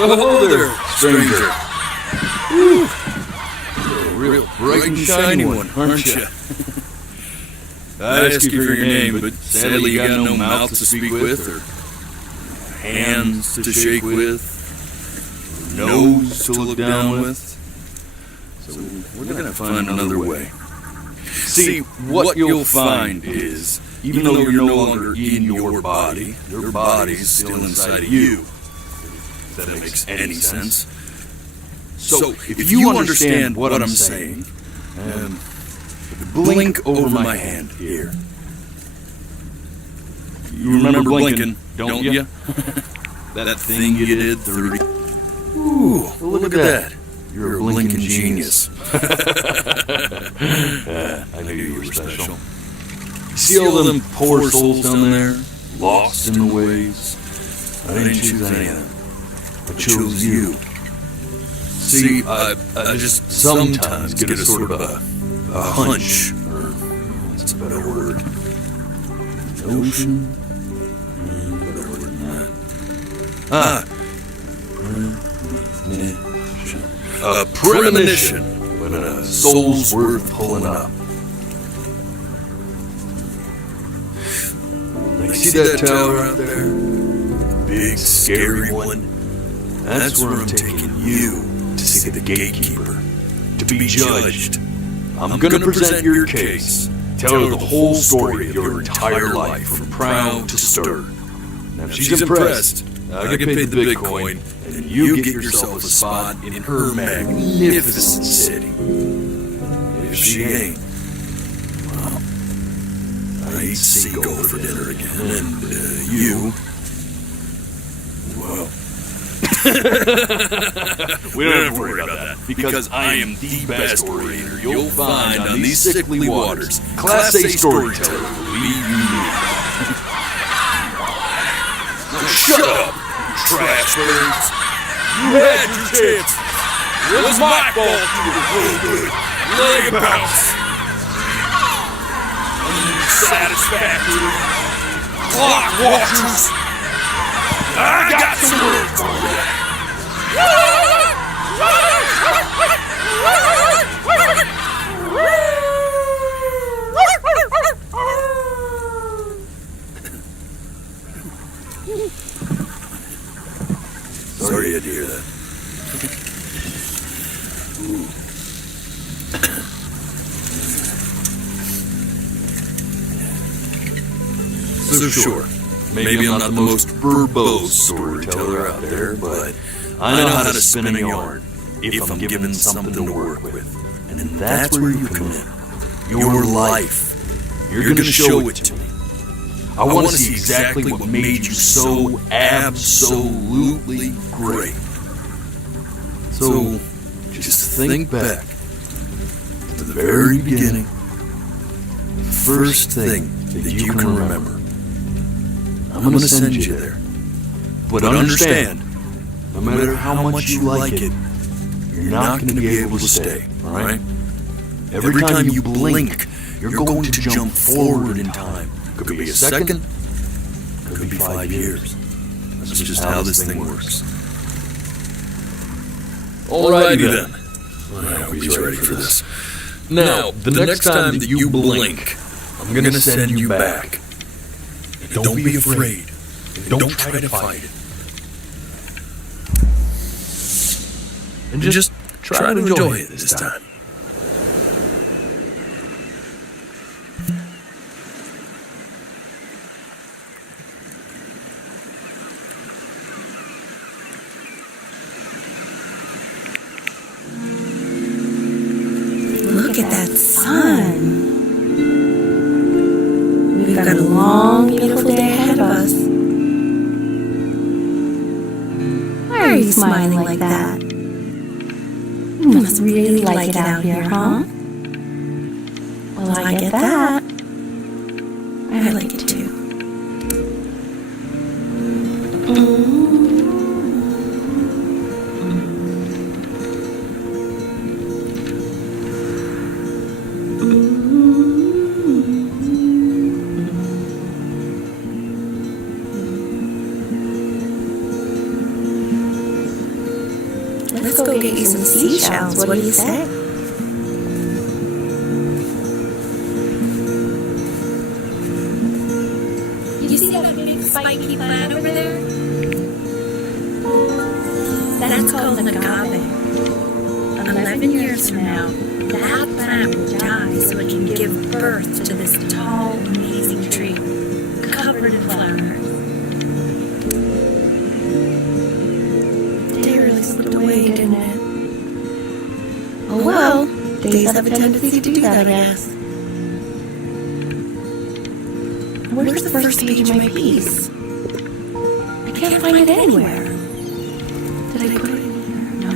Well, hello there, stranger. Whew. You're a real bright and shiny one, aren't you? I asked you for your name, but sadly you got no mouth to speak with, or hands to shake with, or nose to look down with. So we're gonna find another way. See, what you'll find is, even though you're no longer in your body's still inside of you. If that makes any sense. So, if you understand what I'm saying, blink over my hand here. You remember blinking, don't you? That thing you did 30... Ooh, well, look at that. You're a blinking genius. I knew you were special. See all them poor souls down there, lost in the ways? I didn't choose any of them. I chose you. See, I just sometimes get a sort of a hunch, or what's a better word? Notion? Better word than that. A premonition when a soul's worth pulling up. Like, see that tower out there? Big, scary one? That's where I'm taking you to see the gatekeeper, to be judged. I'm gonna present your case, tell her the whole story of your entire life, from proud to stern. Now, if she's impressed, I get paid the Bitcoin, and you get yourself a spot in her magnificent city. If she ain't, well, I eat seagull for dinner again, and you, well... We don't have to worry about that, because I am the best orator you'll find on these sickly waters. Class A storyteller, believe you me. Now shut up, trash birds. You had your chance. It was my fault you were real good. Lay bounce. Unsatisfactory. Clock watchers. I got some work for you. Sorry you had to hear that. So sure, maybe I'm not the most verbose storyteller out there, but I know how to spin a yarn if I'm given something to work with. And then that's where you come in. Your life. You're going to show it to me. I want to see exactly what made you so absolutely great. So, just think back to the very beginning. The first thing that you can remember. I'm going to send you there. But understand, no matter how much you like it, you're not going to be able to stay, alright? Every time you blink, you're going to jump forward in time. Could be a second, could be 5 years. That's just how this thing works. Alrighty then. I hope he's ready for this. Now, the next time that you blink, I'm going to send you back. Don't be afraid. Don't try to fight it. And just try to enjoy it this time. Look at that sun. We've got a long, beautiful day ahead of us. Why are you smiling like that? You must really like it out here, huh? Well, I get that. I like it too. Let's go get you some seashells. What do you say? You see that big spiky plant over there? That's called an agave. 11 years from now, that plant will die so it can give birth to this tall, amazing tree, covered in flowers. Day really slipped away, didn't it? Oh well, days have a tendency to do that, I guess. Where's the first page of my piece? I can't find it anywhere. Did I put it in here? No.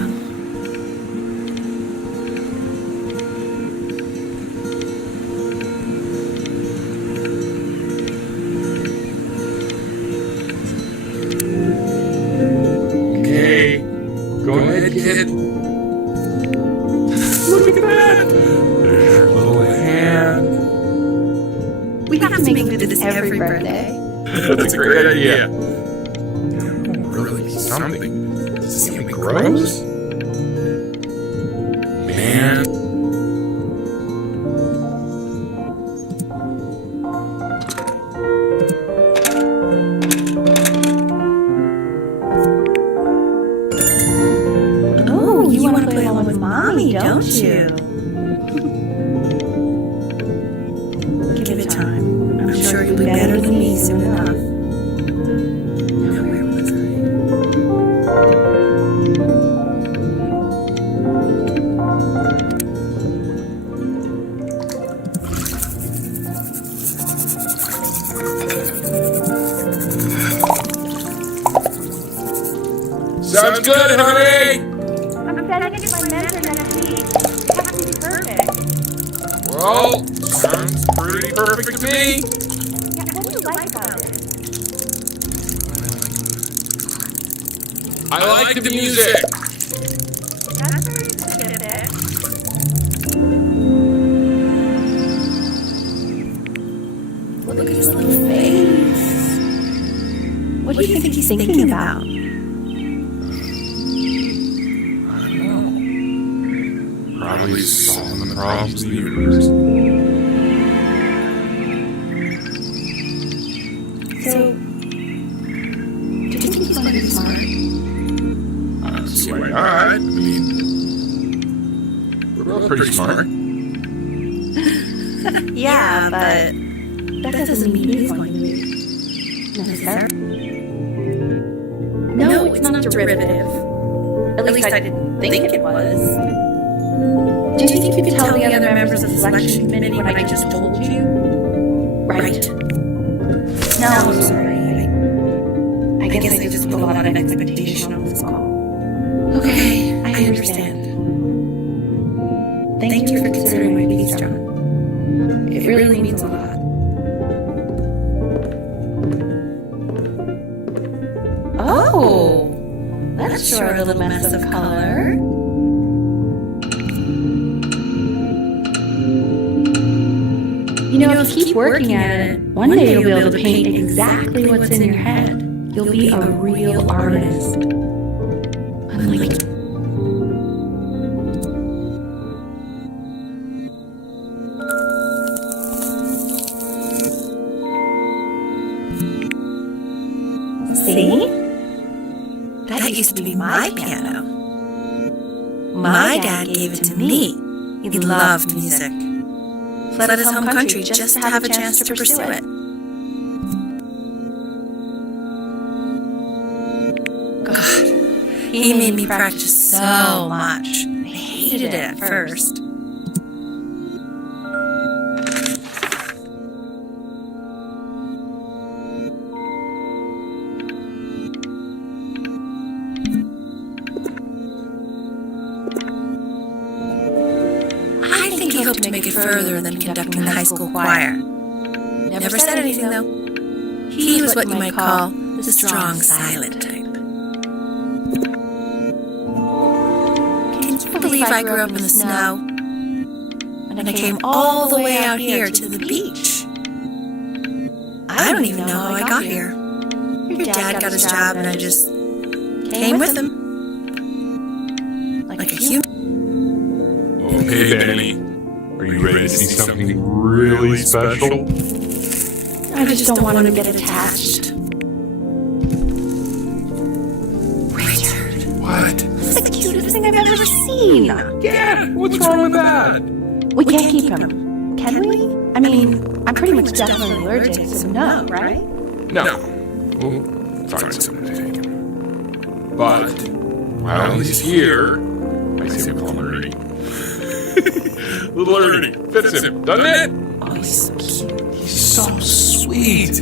Okay, go ahead, kid. Look at that! There's your little hand. We have to make him do this every birthday. That's a great idea. Really something. Does it seem gross? Man. Oh, you want to play along with Mommy, don't you? Give it time. I'm sure you'll be better than me soon enough. Now, where was I? Sounds good, honey! I'm sending it to my mentor next week. It has to be perfect. Well, sounds pretty perfect to me. Yeah, what do you like about it? I like the music. That's very specific. Look at his little face. What do you think he's thinking about? Probably solving the problems of the universe. So, do you think he's going to be smart? I don't see why not. I mean, we're both pretty smart. Yeah, but that doesn't mean he's going to be necessarily. No, it's not derivative. At least I didn't think it was. Do you think you could tell the other members of the selection committee what I just told you? Right. No, I'm sorry. I guess I just put a lot of expectation on this call. Okay, I understand. Thank you for considering my piece, John. It really means a lot. Oh, that's sure a little mess of color. You know, if you keep working at it, one day you'll be able to paint exactly what's in your head. You'll be a real artist. Unlike See? That used to be my piano. My dad gave it to me. He loved music. Fled his home country just to have a chance to pursue it. God, he made me practice so much. I hated it at first. He hoped to make it further than conducting the high school choir. Never said anything, though. He was what you might call the strong, silent type. Can you believe I grew up in the snow? And I came all the way out here to the beach. I don't even know how I got here. Your dad got his job and I just came with him. Hey, Benny. Are you ready to see something really special? I just don't want him to get attached. Richard, What? this is the cutest thing I've ever seen. Yeah, what's wrong with that? We can't keep him, can we? I mean, I'm pretty much definitely allergic, so no, right? No. We'll find someone to take him. But, while he's here, I say we call him Ernie. Little Ernie. Fits him, doesn't it? Oh, he's so cute. He's so sweet.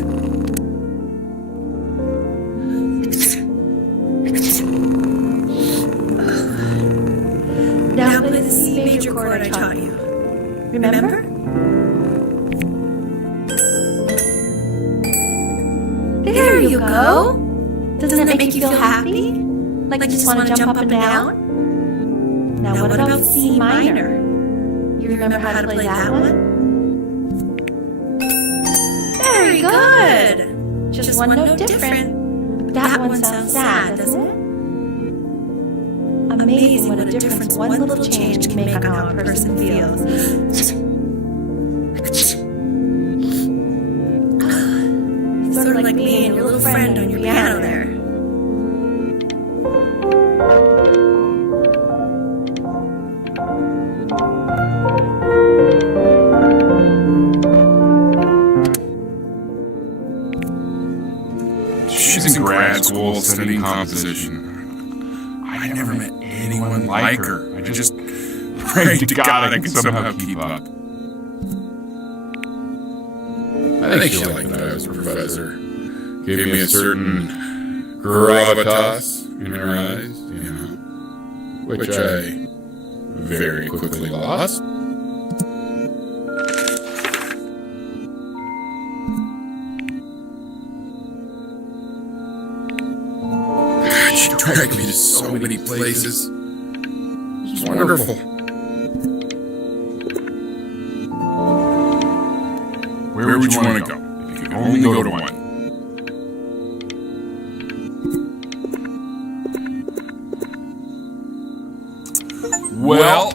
Now play the C major chord I taught you. Remember? There you go. Doesn't it make you feel happy? Like you just want to jump up and down? Now what about C minor? You remember how to play that one? Very good. Just one note different. That one sounds sad, doesn't it? Amazing what a difference one little change can make on how a person feels. Sort of like me and your little friend on your piano there. She's in grad school studying composition. I never met anyone like her. I just pray to God I can somehow keep up. I think she liked that I was a professor. Gave me a certain gravitas in her eyes, you know, which I very quickly lost. She dragged me to so many places. It's wonderful. Where would you want to go if you could only go to one? Well,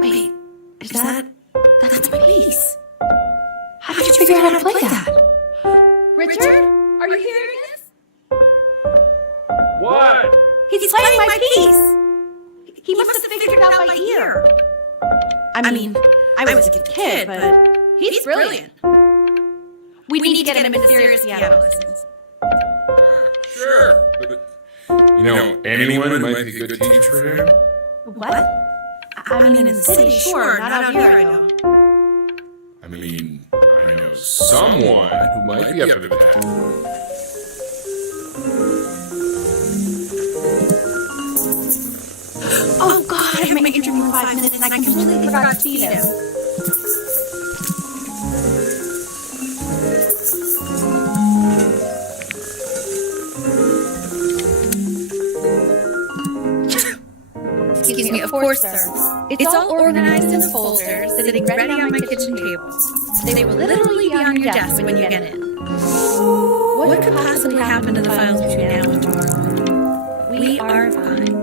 Wait, that's my piece. How did you figure out how to play that? Richard, are you hearing this? what? He's playing my piece. He must have figured it out by ear. I mean, I was a kid, but he's brilliant. We need to get him into serious piano lessons. Sure. But, you know, anyone might be a good teacher for him? What? I mean, in the city, sure, not out here, I don't. I mean, I know someone who might be up to the task. Oh, God, I have my interview in 5 minutes, and I completely forgot to feed him. Excuse me, of course, sir. It's all organized in folders, sitting ready on my kitchen table. They will literally be on your desk when you get in. What could possibly happen to the files between now and tomorrow? We are fine.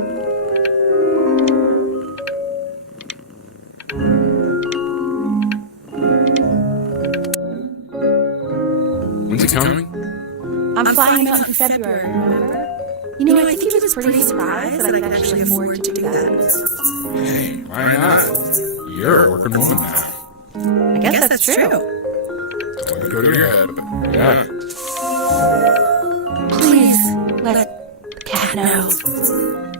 When's he coming? I'm flying out in February, remember? You know, I think he was pretty surprised that I could actually afford to do that. Hey, why not? You're a working woman now. I guess that's true. Don't let it go to your head, but yeah. Please let the cat know.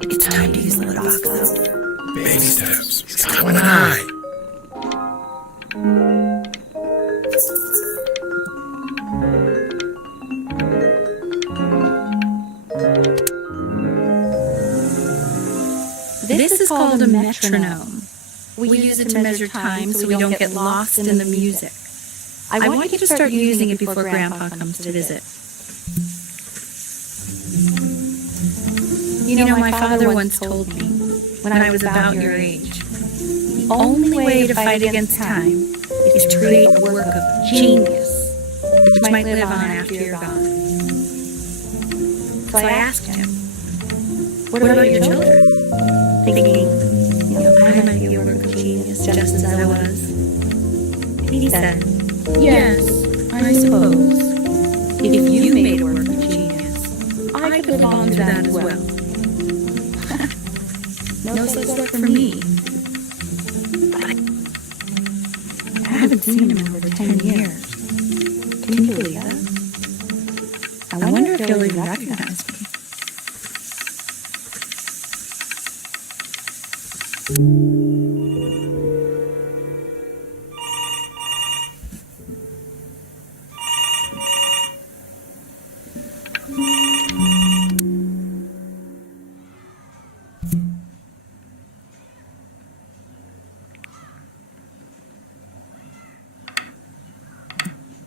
It's time to use Little Roscoe. Baby steps. He's got one eye. This is called a metronome. We use it to measure time so we don't get lost in the music. I want you to start using it before Grandpa comes to visit. You know, my father once told me, when I was about your age, the only way to fight against time is to create a work of genius, which might live on after you're gone. So I asked him, what about your children? Thinking, I might be a work of genius just as I was. He said, yes, I suppose. If you made a work of genius, I could live on to that as well. No such luck for me. I haven't seen him in over 10 years. Can you believe that? I wonder if he'll even recognize me.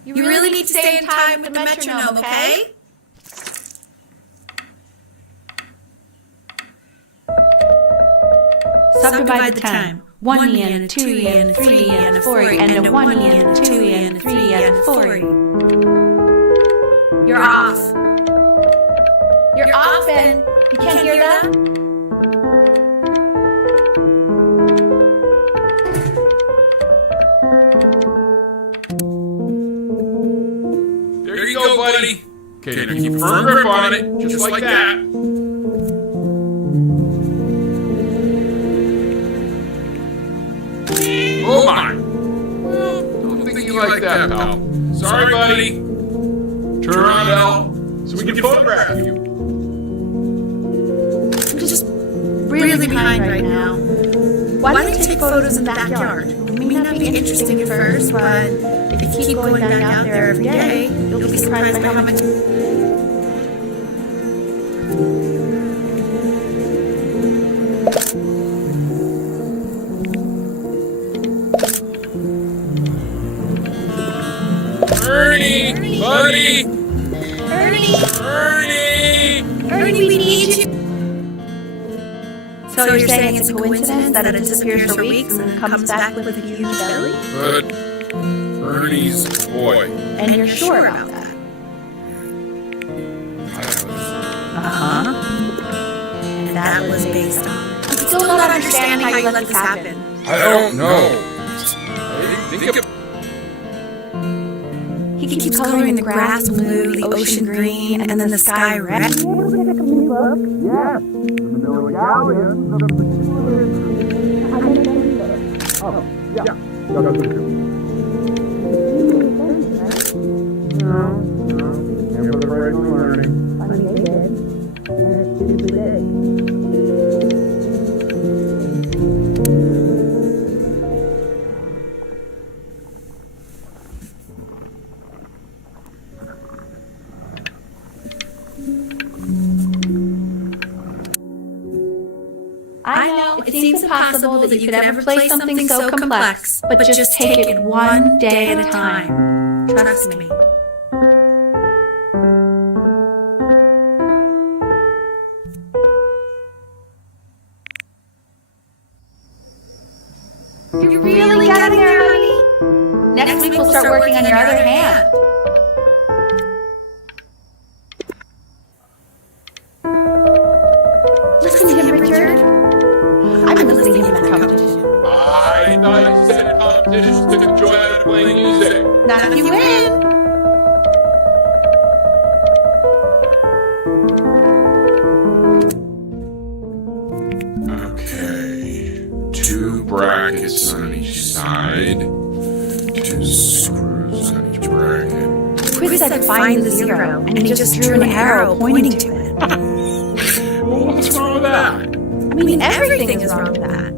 You really need to stay in time with the metronome, okay? Subdivide the time. 1 yen, 2 yen, 3 yen, 4 yen, and a 1 yen, 2 yen, 3 yen, 4 yen. You're off. You're off, Ben. You can't hear that? There you go, buddy. Okay, now keep a firm grip on it, just like that. Oh my! Well, don't think you like that, pal. Sorry, buddy. Turn around, Al, so we can photograph you. I'm just really behind right now. Why don't you take photos in the backyard? It may not be interesting at first, but if you keep going back out there every day, you'll be surprised by how much... Ernie, buddy! Ernie! Ernie! Ernie, we need you! So you're saying it's a coincidence that it disappears for weeks and then comes back with a huge belly? But Ernie's a boy. And you're sure about that? Uh-huh. And that was based on... I'm still not understanding how you let this happen. I don't know. I think of He keeps coloring the grass blue, the ocean green, and then the sky red. I know it seems impossible that you could ever play something so complex, but just take it one day at a time. Trust me. You're really getting there, honey. Next week we'll start working on your other hand. Listen to him, Richard. I'm listening to him in competition. I thought you said competitions took the joy out of playing music. Not if you win. Okay. 2 brackets on each side. 2 screws on each bracket. Quiz said find the zero, and he just drew an arrow pointing to it. Well, what's wrong with that? I mean, everything is wrong with that.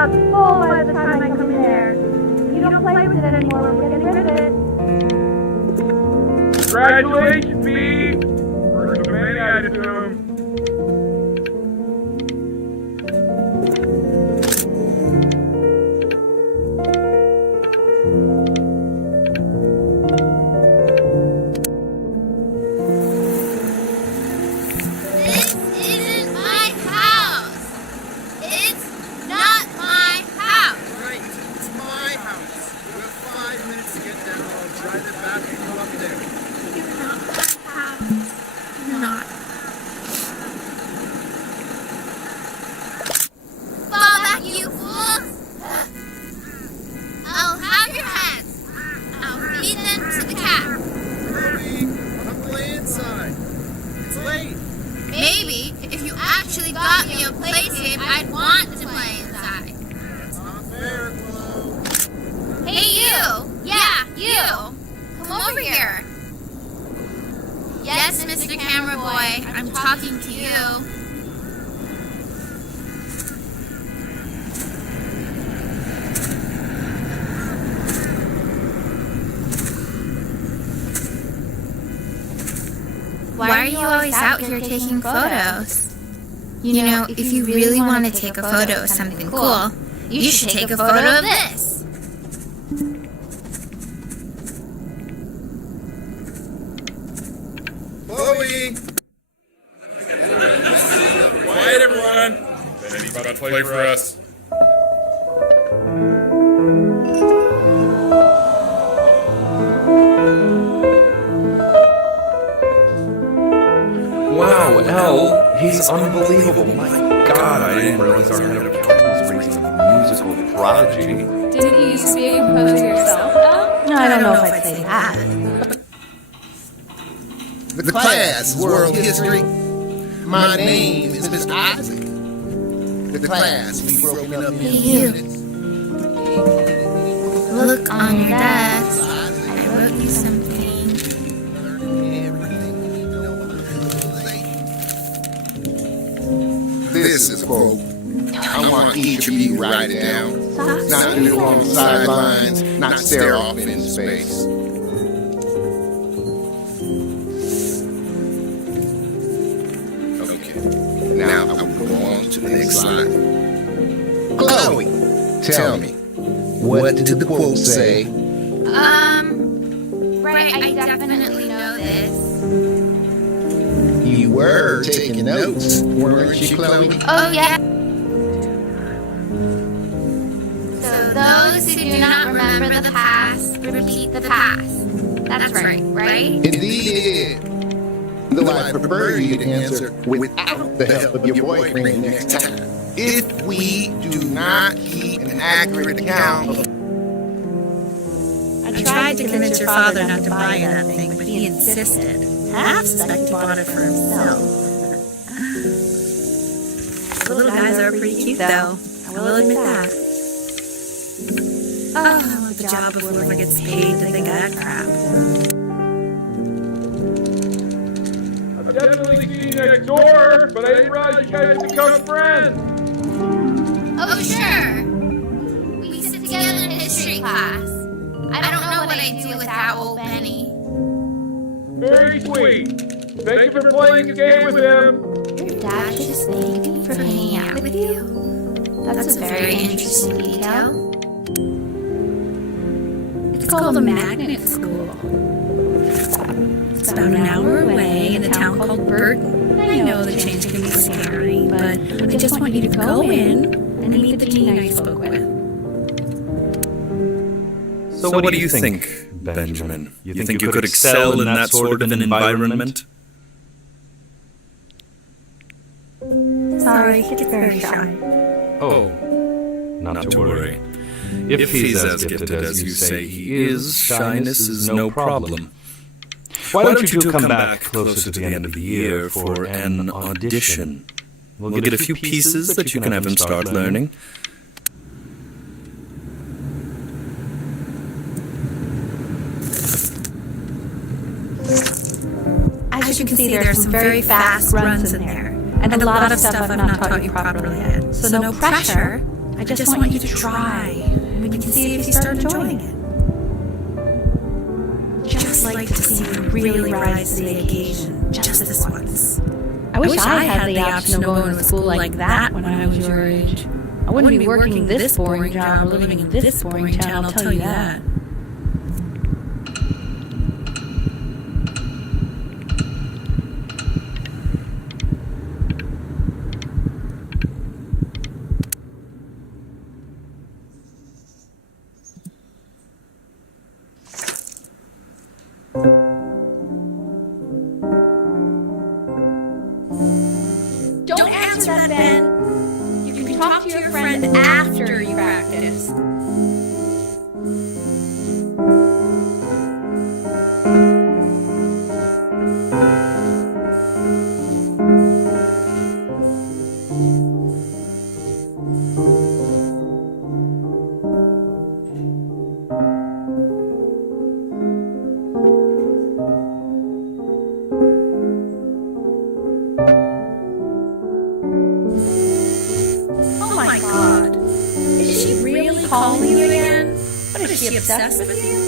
spot's full by the time I come in there. You don't play with it anymore, we're getting rid of it. Congratulations, B! First of many, I assume. This isn't my house. It's not my house. Right, it's my house. You have 5 minutes to get down. I'll drive it back and come up there. Fall back, you fools. I'll have your hands. I'll feed them to the cat. Chloe, I'm playing inside. It's late. Maybe if you actually got me a playscape, I'd want to play inside. That's not fair, Chloe. Hey, you! Yeah, you! Come over here. Yes, Mr. Camera Boy, I'm talking to you. Why are you always out here taking photos? You know, if you really want to take a photo of something cool, you should take a photo of this. Chloe! Quiet, everyone! Benny's about to play for us. Wow, Al, he's unbelievable. My God, I didn't realize our head of accounting was raising a musical prodigy. Didn't you used to be a composer yourself, Al? I don't know if I'd say that. The class, World History. My name is Miss Isaac. The class, we've broken up into units. Look on your desk. I wrote you something. This is a quote. I want each of you to write it down. Not do it on the sidelines, not stare off into space. Okay, now I will go on to the next slide. Chloe, tell me, what did the quote say? Right, I definitely know this. You were taking notes, weren't you, Chloe? Oh, yeah. So those who do not remember the past, repeat the past. That's right? Indeed it is. Though I prefer you to answer without the help of your boyfriend next time. If we do not keep an accurate account of... I tried to convince your father not to buy you that thing, but he insisted. Half suspect he bought it for himself. The little guys are pretty cute, though. I will admit that. Oh, I want the job before whoever gets paid to think of that crap. I've definitely seen you next door, but I didn't realize you guys had become friends. Oh, sure. We sit together in history class. I don't know what I'd do without old Benny. Very sweet. Thank you for playing the game with him. Your dad just thanked me for hanging out with you? That's a very interesting detail. It's called a magnet school. It's about an hour away in a town called Burton. I know the change can be scary, but I just want you to go in and meet the teen I spoke with. So what do you think, Benjamin? You think you could excel in that sort of an environment? Sorry, he's very shy. Oh, not to worry. If he's as gifted as you say he is, shyness is no problem. Why don't you two come back closer to the end of the year for an audition? We'll get a few pieces that you can have him start learning. As you can see, there are some very fast runs in there, and a lot of stuff I've not taught you properly yet. So no pressure. I just want you to try, and we can see if you start enjoying it. Just like to see you really rise to the occasion, just this once. I wish I had the option of going to school like that when I was your age. I wouldn't be working this boring job or living in this boring town, I'll tell you that. Don't answer that, Ben. You can talk to your friend after you practice. Oh my God. Is she really calling you again? What, is she obsessed with you?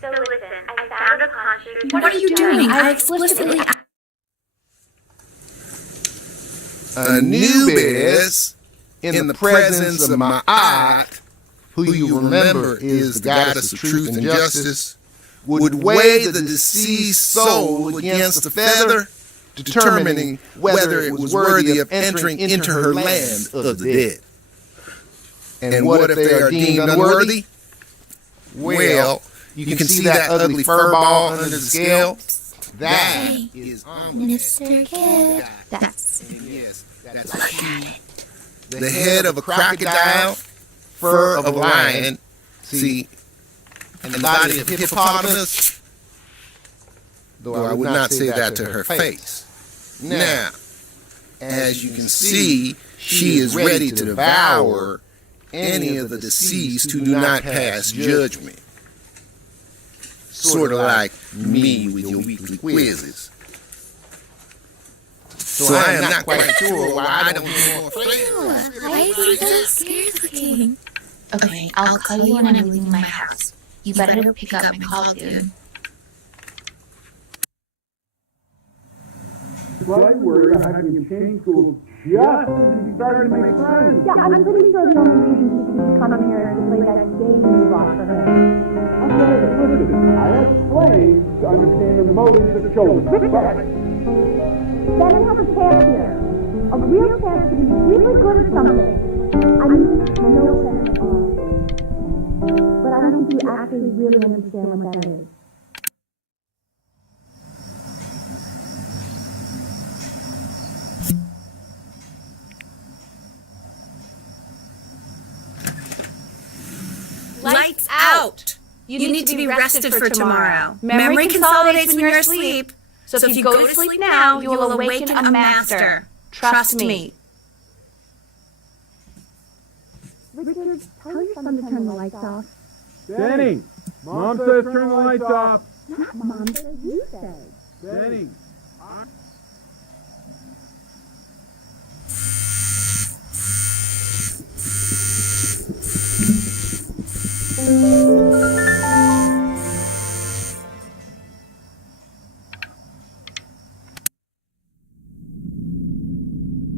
So listen, I found a concert. What are you doing? I explicitly Anubis, in the presence of Ma'at, who you remember is the goddess of truth and justice, would weigh the deceased soul against the feather, determining whether it was worthy of entering into her land of the dead. And what if they are deemed unworthy? Well, you can see that ugly fur ball under the scale? That is Mr. Kid. yes, that's she. The head of a crocodile, fur of a lion, see, and the body of a hippopotamus, though I would not say that to her face. Now, as you can see, she is ready to devour any of the deceased who do not pass judgment. Sort of like me with your weekly quizzes. So I am not quite sure why I don't get more friends. Why are you so scared looking? Okay, I'll call you when I'm leaving my house. You better pick up my call, dude. Slightly worried about having him change schools just as he started to make friends. Yeah, I'm pretty sure the only reason she could come here is to play that game you bought for her. Listen, I explained to understand the motives of children. But Then has a chance here. A real chance to be really good at something. I mean, no offense at all. But I don't think you actually really understand what that is. Lights out! You need to be rested for tomorrow. Memory consolidates when you're asleep. So if you go to sleep now, you will awaken a master. Trust me. Richard, tell your son to turn the lights off. Danny, Mom says turn the lights off. Not Mom, says you said. Danny.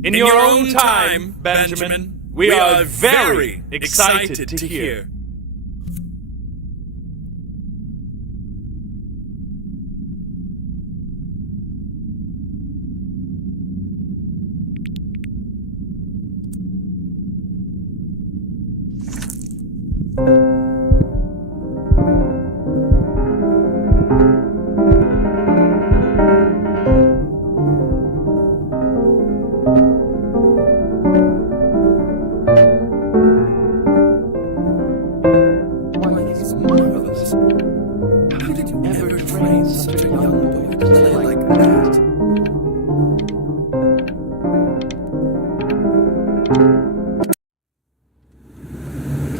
In your own time, Benjamin, we are very excited to hear.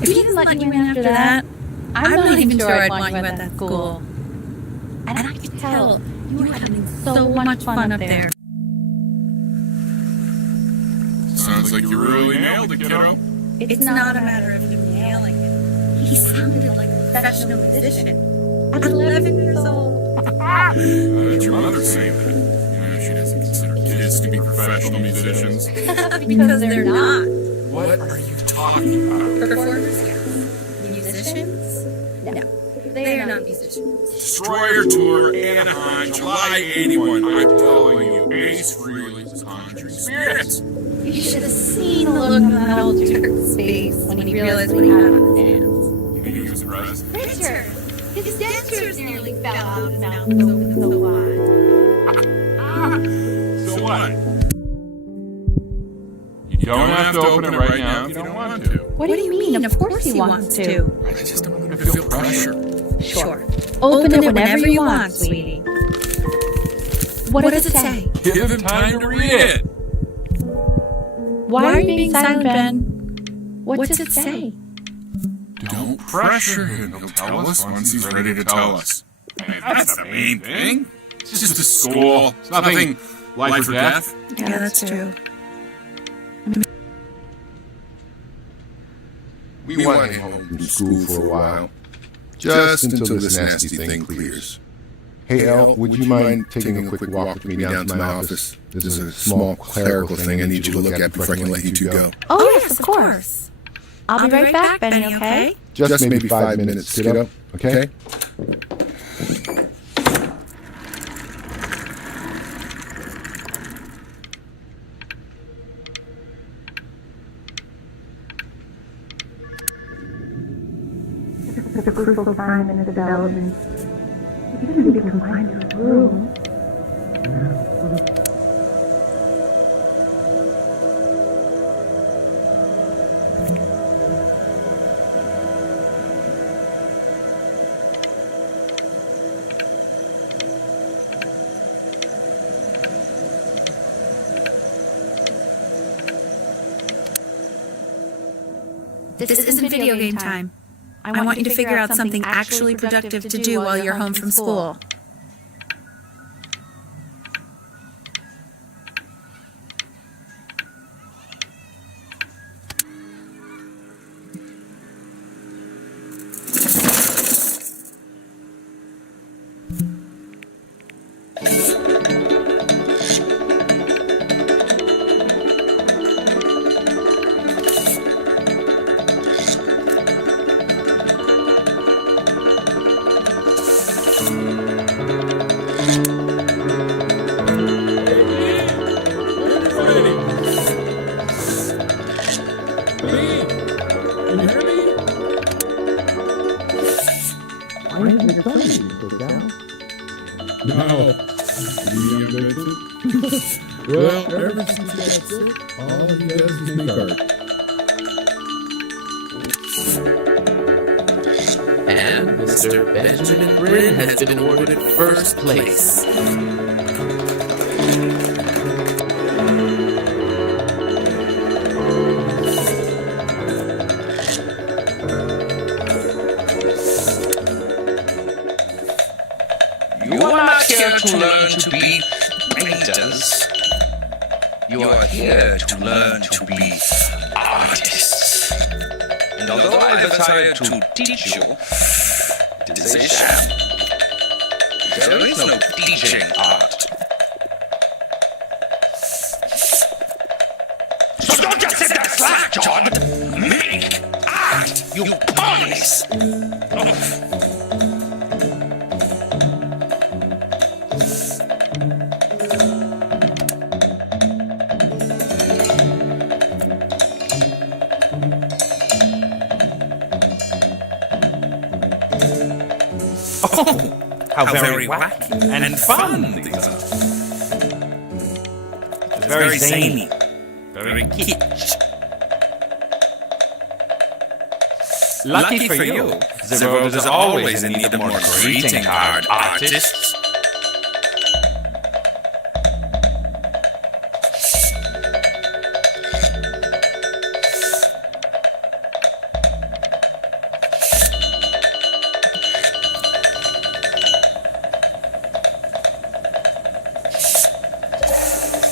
If he didn't let you in after that, I'm not even sure I'd want you at that school. And I could tell you were having so much fun up there. sounds like you really nailed it, kiddo. It's not a matter of him nailing it. He sounded like a professional musician at 11 years old. That's your mother saying that. You know, she doesn't consider kids to be professional musicians. Because they're not. What are you talking about? Performers, yes. Musicians? No. They are not musicians. Destroyer Tour, Anaheim, July 81. I'm telling you, Ace Frehley's Conjuring Spirits. You should have seen the look on that old jerk's face when he realized what he had on his hands. You think he was arrested? Richard, his dentures nearly fell out of his mouth so wide. So what? You don't have to open it right now if you don't want to. What do you mean? Of course he wants to. I just don't want to feel pressure. Sure. Open it whenever you want, sweetie. What does it say? Give him time to read it. Why are you being silent, Ben? What does it say? Don't pressure him. He'll tell us once he's ready to tell us. I mean, that's the main thing. It's just a school. It's nothing life or death. Yeah, that's true. We want him home from school for a while, just until this nasty thing clears. Hey, Elle, would you mind taking a quick walk with me down to my office? There's a small clerical thing I need you to look at before I can let you two go. Oh, yes, of course. I'll be right back, Benny, okay? Just maybe 5 minutes, kiddo, okay? Such a crucial time in its development. You shouldn't be confined to a room. This isn't video game time. I want you to figure out something actually productive to do while you're home from school. No. Well, ever since he got sick, all he does is make art. And Mr. Benjamin Brin has been awarded first place. You are not here to learn to be painters. You are here to learn to be artists. And although I desire to teach you, it is a sham. There is no teaching art. So don't just sit there slack-jawed. Make art, you ponies! Oh. How very wacky and fun these are. It's very zany, very kitsch. Lucky for you, the world is always in need of more greeting card artists.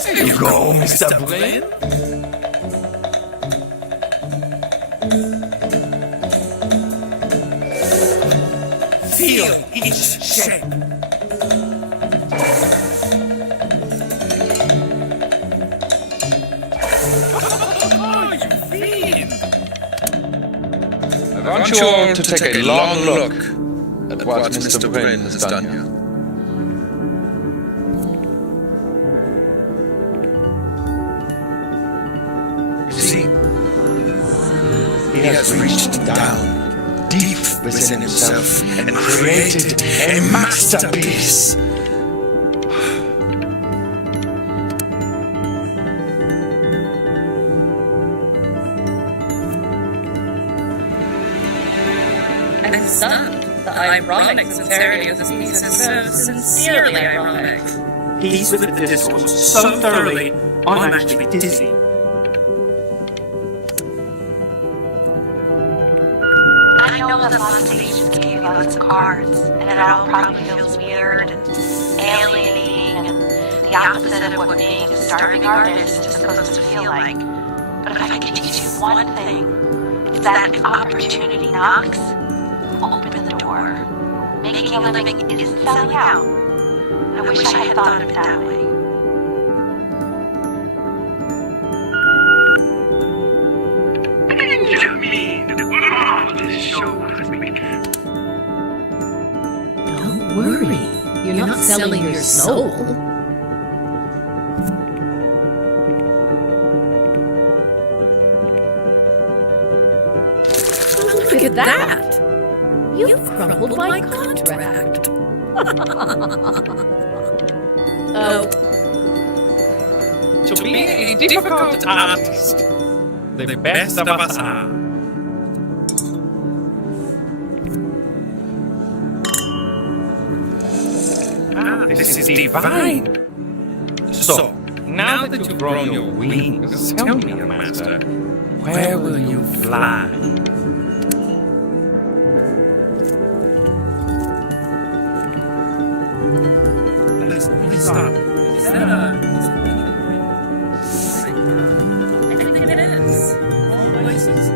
There you go, Mr. Brin. feel each shape. Oh, you fiend! I want you all to take a long look at what Mr. Brain has done here. You see, he has reached down deep within himself and created a masterpiece. And son, the ironic sincerity of this piece is so sincerely ironic. He's with the discourse so thoroughly, I'm actually dizzy. I know that a lot of stations gave you lots of cards, and it all probably feels weird and alienating and the opposite of what being a starving artist is supposed to feel like. But if I could teach you one thing, it's that if opportunity knocks, open the door. Making a living isn't selling out. I wish I had thought of it that way. Benjamin, marvelous show has begun. Don't worry, you're not selling your soul. Look at that! You've crumpled my contract. Oh. To be a difficult artist, the best of us are. This is divine. So, now that you've grown your wings, tell me, Master, where will you fly? Let's start. Is that I think it is. All places.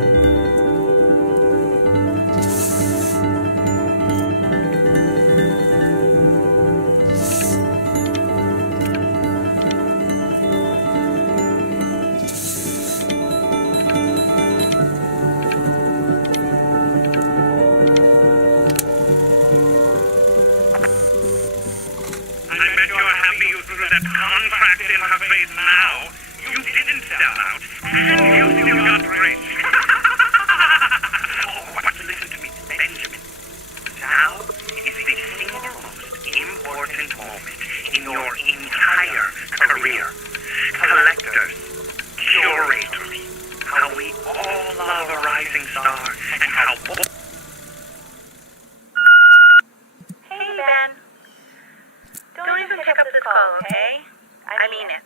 That contract in her face now. You didn't sell out, and you still got rich. Oh, but listen to me, Benjamin. Now is the single most important moment in your entire career. Collectors, curators, how we all love a rising star, and how... Hey, Ben. Don't even pick up this call, okay? I mean it.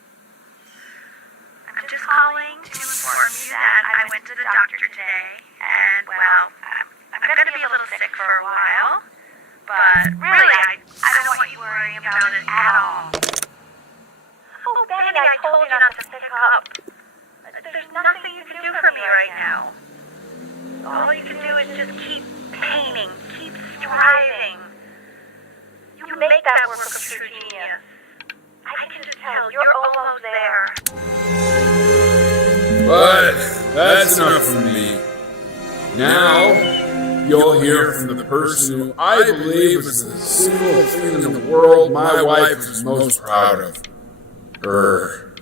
I'm just calling to inform you that I went to the doctor today, and, well, I'm going to be a little sick for a while, but really, I don't want you worrying about it at all. Oh, Benny, I told you not to pick up. There's nothing you can do for me right now. All you can do is just keep painting, keep striving. You make that work of true genius. I can just tell, you're almost there. But that's enough from me. Now, you'll hear from the person who I believe is the single thing in the world my wife is most proud of. Her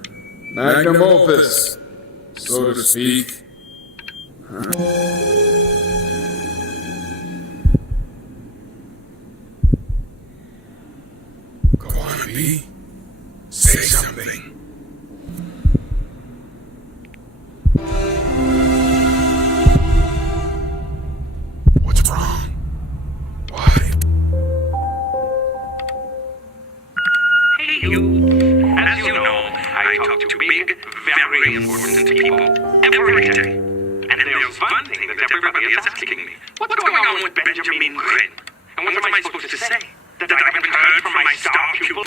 magnum opus, so to speak. Go on, B. Say something. What's wrong? Why? Hey, you. As you know, I talk to big, very important people every day. And there's one thing that everybody is asking me. What's going on with Benjamin Grin? And what am I supposed to say? That I haven't heard from my star pupil?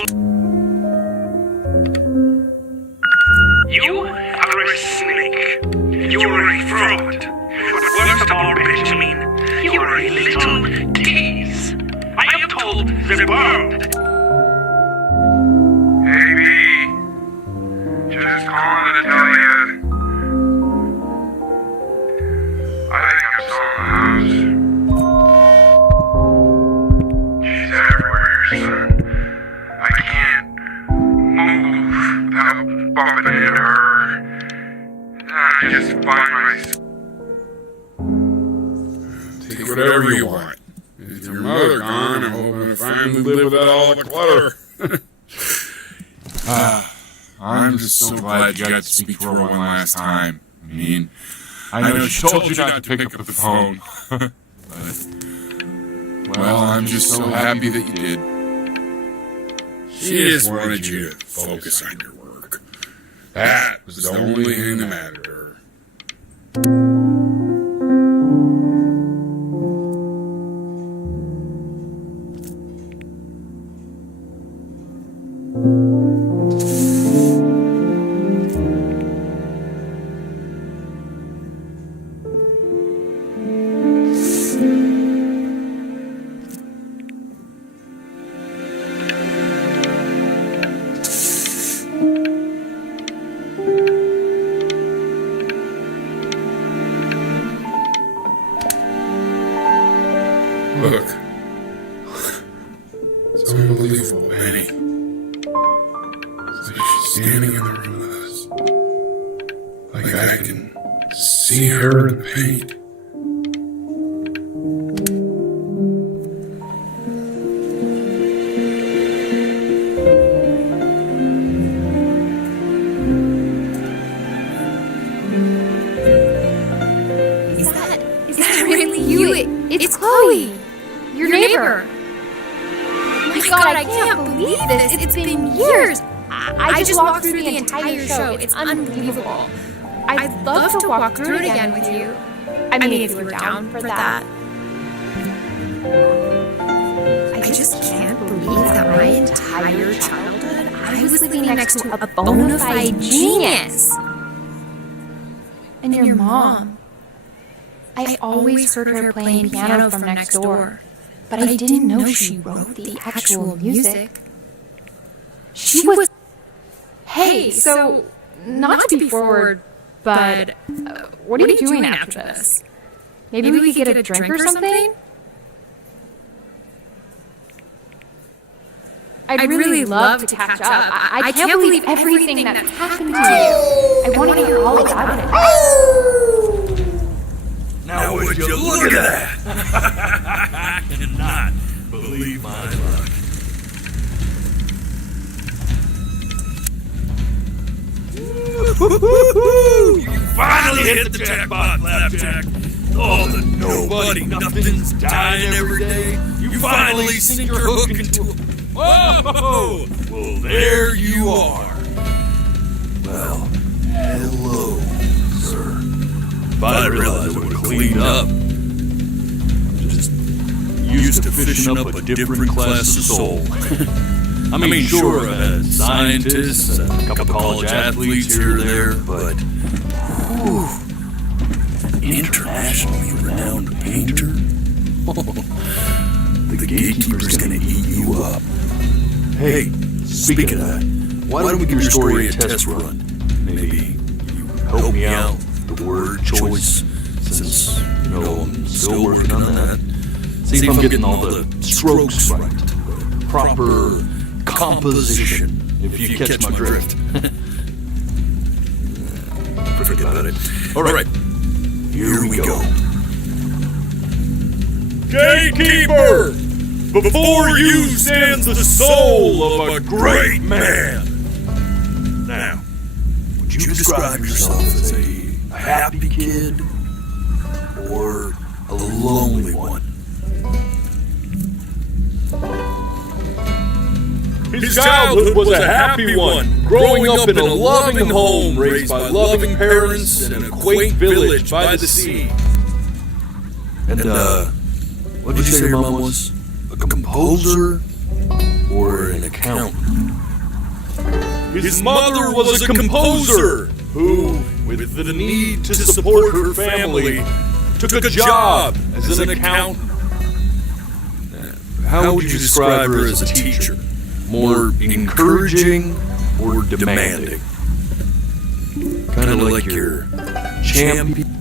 You are a snake. You are a fraud. But worst of all, Benjamin, you are a little tease. just find myself. Take whatever you want. With your mother gone, I'm hoping to finally live without all the clutter. I'm just so glad you got to speak to her one last time. I mean, I know she told you not to pick up the phone. But, well, I'm just so happy that you did. She just wanted you to focus on your work. That was the only thing that mattered to her. Look. It's unbelievable, Annie. It's like she's standing in the room with us. Like I can see her in the paint. Is that really you? It's Chloe, your neighbor. My God, I can't believe this. It's been years. I just walked through the entire show. It's unbelievable. I'd love to walk through it again with you. I mean, if you were down for that. I just can't believe that my entire childhood I was living next to a bona fide genius. And your mom. I always heard her playing piano from next door, but I didn't know she wrote the actual music. She was... Hey, so, not to be forward, but what are you doing after this? Maybe we could get a drink or something? I'd really love to catch up. I can't believe everything that's happened to you. I want to hear all about it. Now would you look at that? I cannot believe my luck. You finally hit the jackpot, Flapjack. Oh, the nobody, nothing's dying every day. You finally sink your hook into a... Whoa! Well, there you are. Well, hello, sir. If I realized I would have cleaned up, I'm just used to fishing up a different class of soul. I mean, sure, I've had scientists, a couple college athletes here or there, but whew, internationally renowned painter? The gatekeeper's gonna eat you up. Hey, speaking of that, why don't we give your story a test run? Maybe you help me out with the word choice, since, you know, I'm still working on that. See if I'm getting all the strokes right, the proper composition, if you catch my drift. Forget about it. All right, here we go. Gatekeeper! Before you stands the soul of a great man. Now, would you describe yourself as a happy kid or a lonely one? His childhood was a happy one, growing up in a loving home raised by loving parents in a quaint village by the sea. And, what did you say your mom was? A composer or an accountant? His mother was a composer who, with the need to support her family, took a job as an accountant. How would you describe her as a teacher? More encouraging or demanding? Kind of like your champion.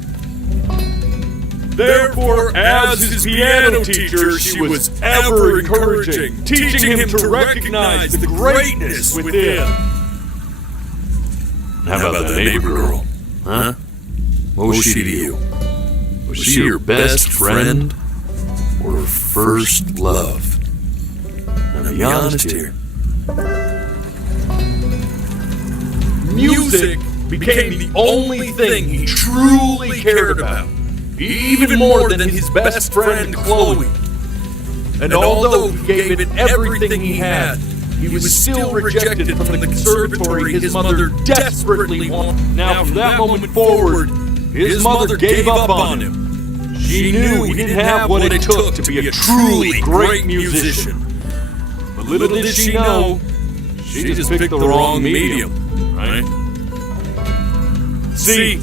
Therefore, as his piano teacher, she was ever encouraging, teaching him to recognize the greatness within. How about the neighbor girl? Huh? What was she to you? Was she your best friend or first love? Now be honest here. Music became the only thing he truly cared about, even more than his best friend Chloe. And although he gave it everything he had, he was still rejected from the conservatory his mother desperately wanted. Now, from that moment forward, his mother gave up on him. She knew he didn't have what it took to be a truly great musician. But little did she know, she just picked the wrong medium, right? See,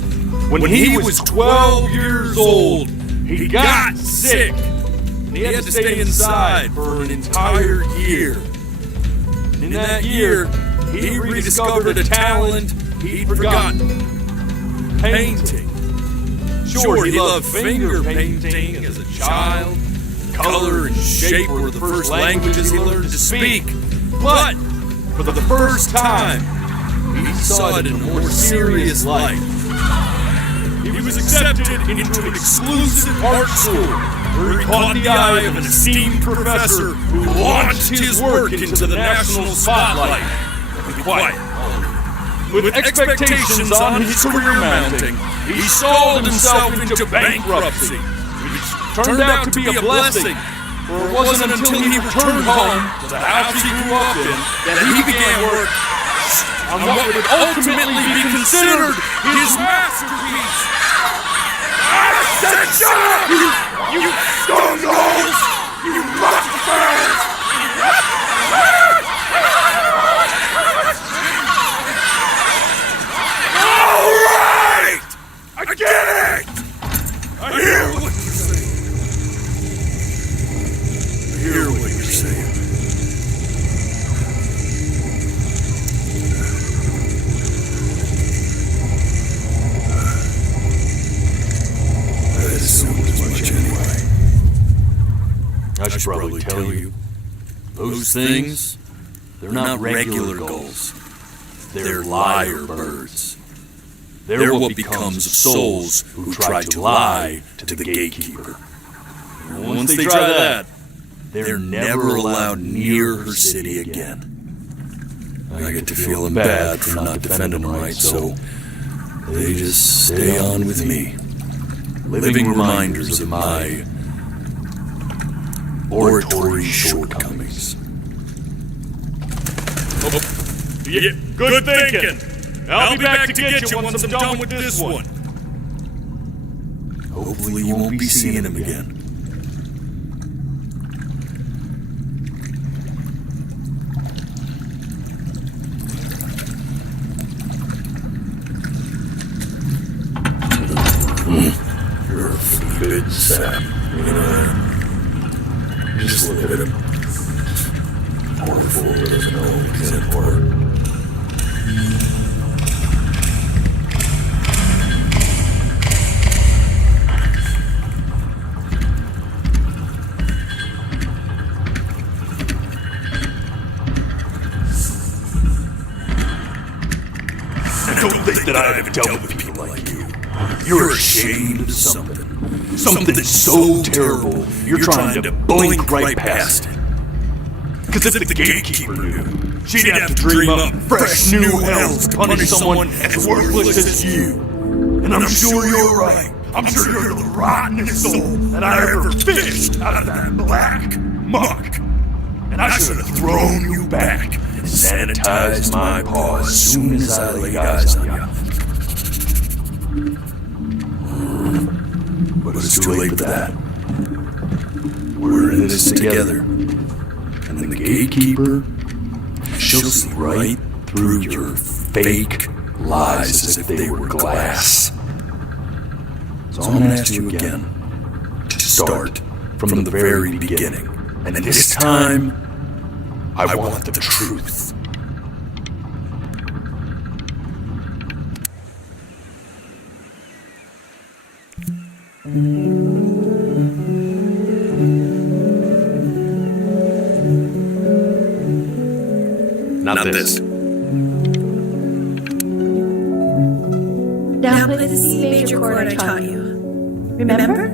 when he was 12 years old, he got sick, and he had to stay inside for an entire year. In that year, he rediscovered a talent he'd forgotten: painting. Sure, he loved finger painting as a child. Color and shape were the first languages he learned to speak. But for the first time, he saw it in a more serious light. He was accepted into an exclusive art school where he caught the eye of an esteemed professor who launched his work into the national spotlight. Be quiet. With expectations on his career mounting, he sold himself into bankruptcy, which turned out to be a blessing, for it wasn't until he returned home to the house he grew up in that he began work on what would ultimately be considered his masterpiece. I said shut up! You scoundrels! You Rockefellers! All right! I get it! I hear what you're saying. I hear what you're saying. I assumed as much anyway. I should probably tell you, those things, they're not regular gulls. They're lyre birds. They're what becomes of souls who try to lie to the gatekeeper. And once they try that, they're never allowed near her city again. I get to feeling bad for not defending them right, so they just stay on with me. Living reminders of my oratory shortcomings. Oh, yeah, good thinking. I'll be back to get you once I'm done with this one. Hopefully you won't be seeing him again. You're a good sap, you know. Just look at him. Poor fool doesn't know what he's in for. I don't think that I have dealt with people like you. You're ashamed of something. Something so terrible, you're trying to blink right past it. Because if the gatekeeper knew, she'd have to dream up fresh new hells to punish someone as worthless as you. And I'm sure you're right. I'm sure you're the rottenest soul that I ever fished out of that black muck. And I should have thrown you back and sanitized my paws as soon as I laid eyes on you. But it's too late for that. We're in this together. And the gatekeeper, she'll see right through your fake lies as if they were glass. So I'm gonna ask you again to start from the very beginning. And this time, I want the truth. Not this. Now play the the C major chord I taught you. Remember?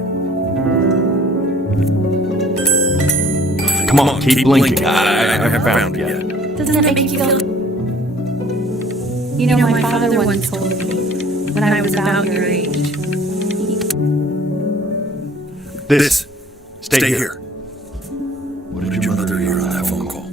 Come on, keep blinking. I haven't found it yet. Doesn't that make you feel... You know, my father once told me when I was about your age. This. Stay here. What did your mother hear on that phone call?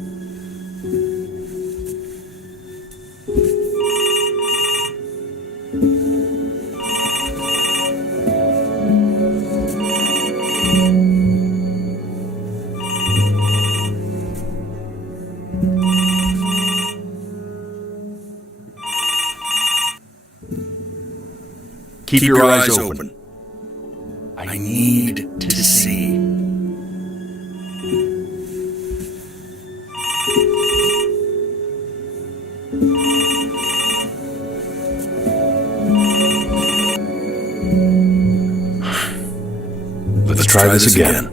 Keep your eyes open. I need to see. Let's try this again.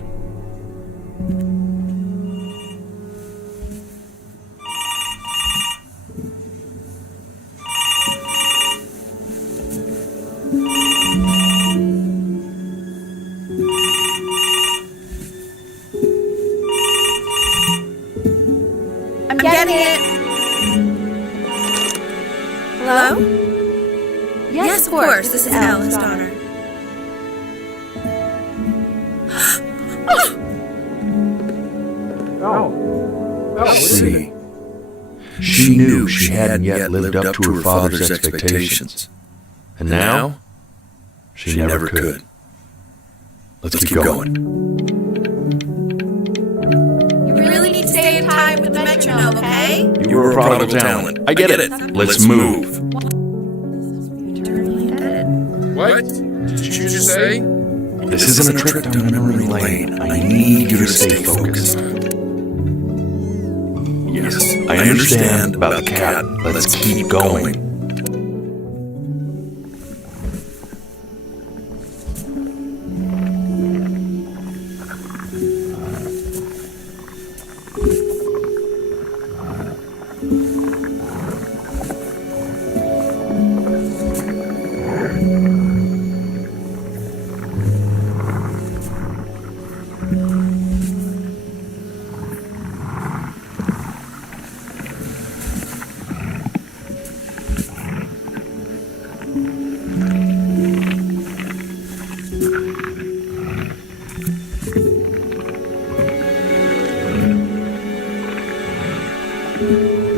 I'm getting it. Hello? Yes, of course. This is Elle, his daughter. See, she knew she hadn't yet lived up to her father's expectations. And now, she never could. Let's keep going. You really need to stay in time with the metronome, okay? You were a prodigal talent. I get it. Let's move. What? Did you just say? This isn't a trip down memory lane. I need you to stay focused. Yes, I understand about the cat. Let's keep going.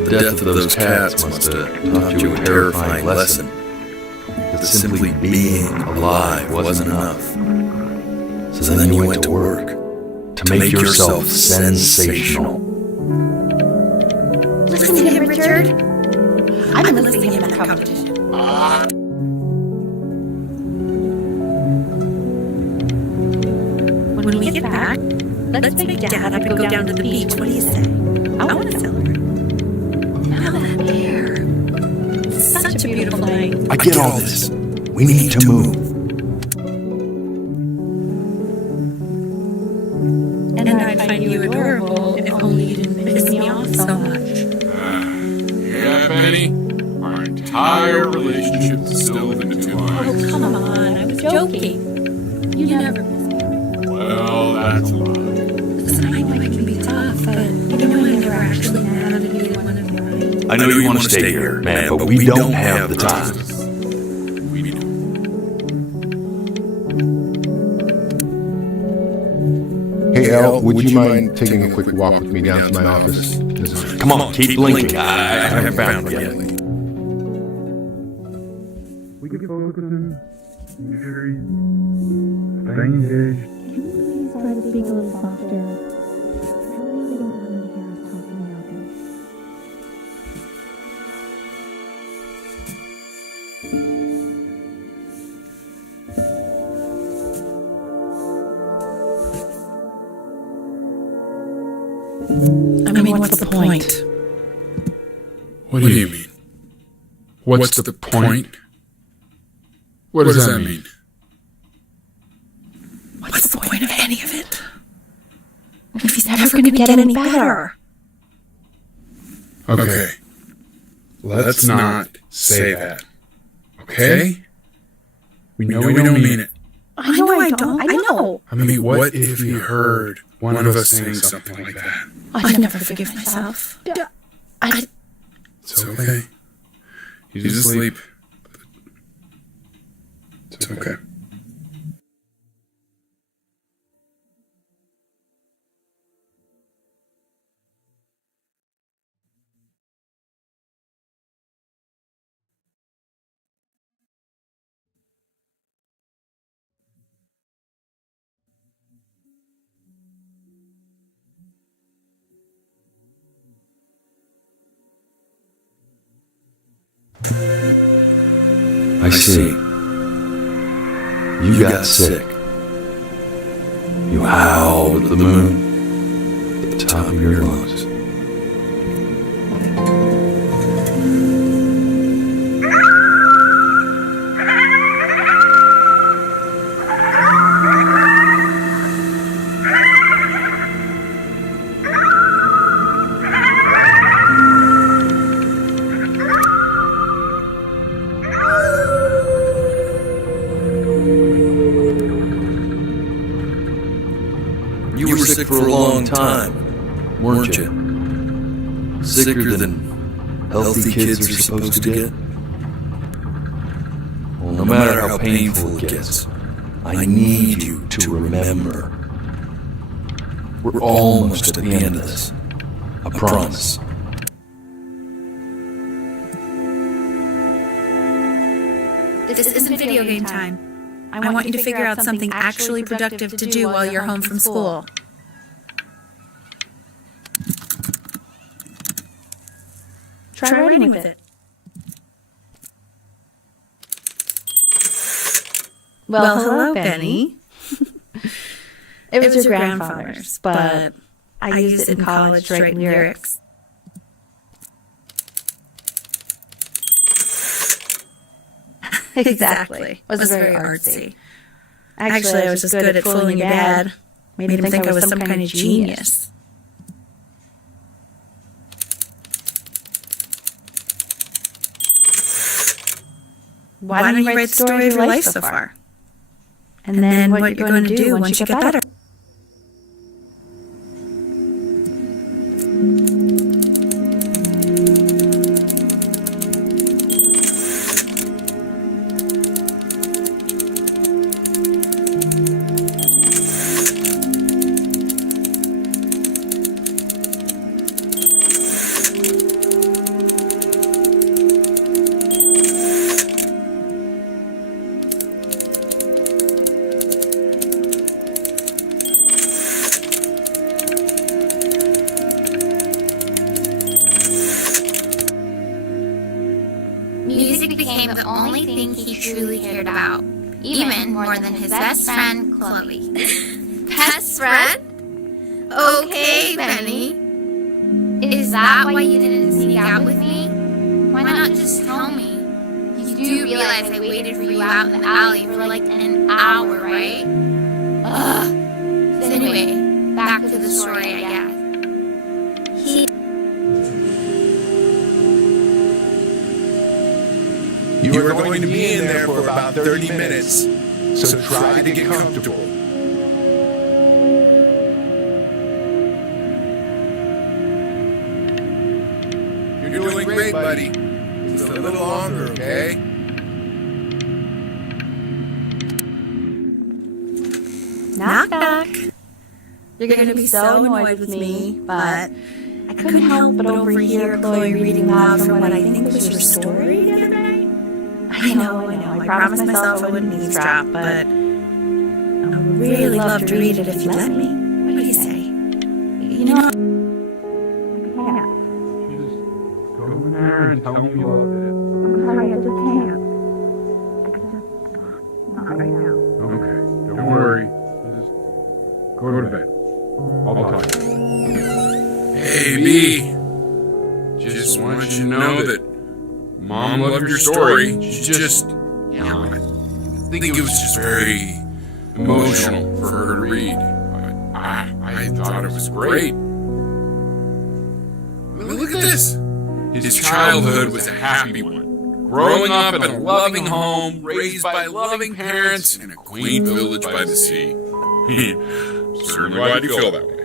The death of those cats must have taught you a terrifying lesson. That simply being alive wasn't enough. So then you went to work to make yourself sensational. Listen to him, Richard. I've been listening to him at the competition. When we get back, let's make Dad up and go down to the beach. What do you say? I want to celebrate. Now that air. It's such a beautiful night. I get all this. We need to move. And I'd find you adorable if only you didn't piss me off so much. Yeah, Penny. Our entire relationship is still within the two lines. Oh, come on. I was joking. You never miss me. Well, that's a lie. Listen, I know it can be tough, but you know I never actually mad at either one of you. I know you want to stay here, man, but we don't have the time. We do. Hey, Elle, would you mind taking a quick walk with me down to my office? Come on, keep blinking. I haven't found it yet. We can focus on injuries, stay engaged. Please try to speak a little softer. I really don't want him to hear us talking about this. I mean, what's the point? What do you mean? What's the point? What does that mean? What's the point of any of it? If he's never going to get any better. Okay. Let's not say that. Okay? We know we don't mean it. I know I don't. I know. I mean, what if he heard one of us saying something like that? I'd never forgive myself. It's okay. He's asleep. It's okay. I see. You got sick. You howled at the moon at the top of your lungs. You were sick for a long time, weren't you? Sicker than healthy kids are supposed to get? Well, no matter how painful it gets, I need you to remember. We're almost at the end of this. I promise. This isn't video game time. I want you to figure out something actually productive to do while you're home from school. Try writing with it. Well, hello, Benny. It was your grandfather's, but I used it in college to write lyrics. Exactly. It was very artsy. Actually, I was just good at fooling your dad. Made him think I was some kind of genius. Why don't you write the story of your life so far? And then what you're going to do once you get better. Music became the only thing he truly cared about, even more than his best friend, Chloe. Best friend? Okay, Benny. Is that why you didn't sneak out with me? Why not just tell me? You do realize I waited for you out in the alley for like an hour, right? Ugh. So anyway, back to the story, I guess. You are going to be in there for about 30 minutes, so try to get comfortable. You're doing great, buddy. Just a little longer, okay? Knock, knock. You're going to be so annoyed with me, but I couldn't help but overhear Chloe reading loud from what I think was your story the other night. I know. I promised myself I wouldn't eavesdrop, but I would really love to read it if you let me. What do you say? You know, Just go in there and tell me you love it. I'm sorry, I just can't. Not right now. Okay, don't worry. Just go to bed. I'll talk to you. Hey, B. Just wanted you to know that Mom loved your story. She just, I think it was just very emotional for her to read. But I thought it was great. I mean, look at this. His childhood was a happy one. growing up in a loving home, raised by loving parents in a quaint village by the sea. Certainly glad you feel that way.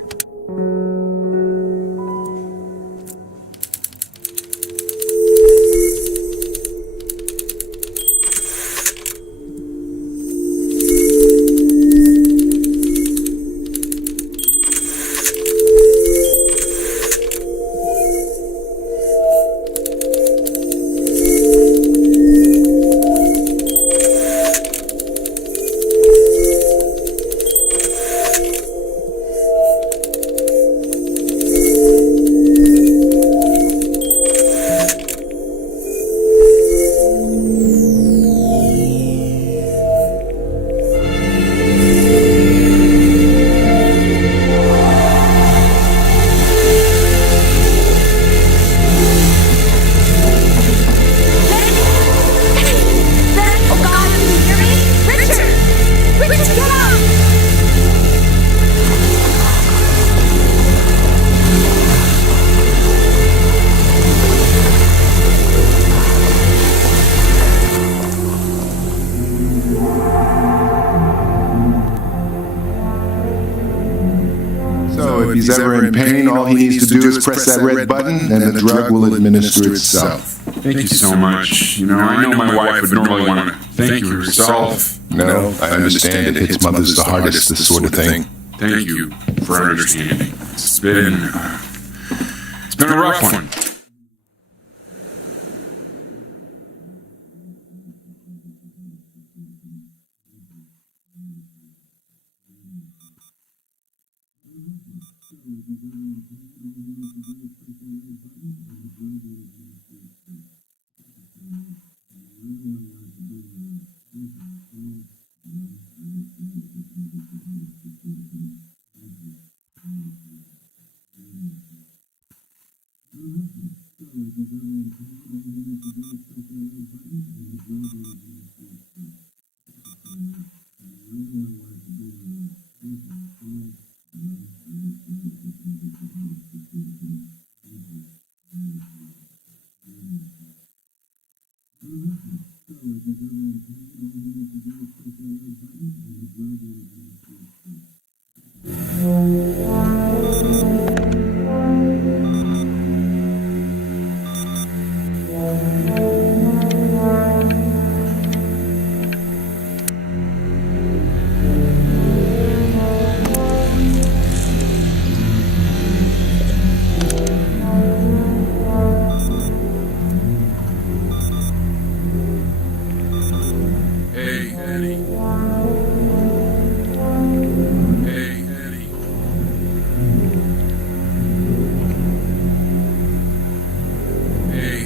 So if he's ever in pain, all he needs to do is press that red button and the drug will administer itself. Thank you so much. I know my wife would normally want to thank you herself. No, I understand it hits mothers the hardest, this sort of thing. Thank you for understanding. It's been a rough one.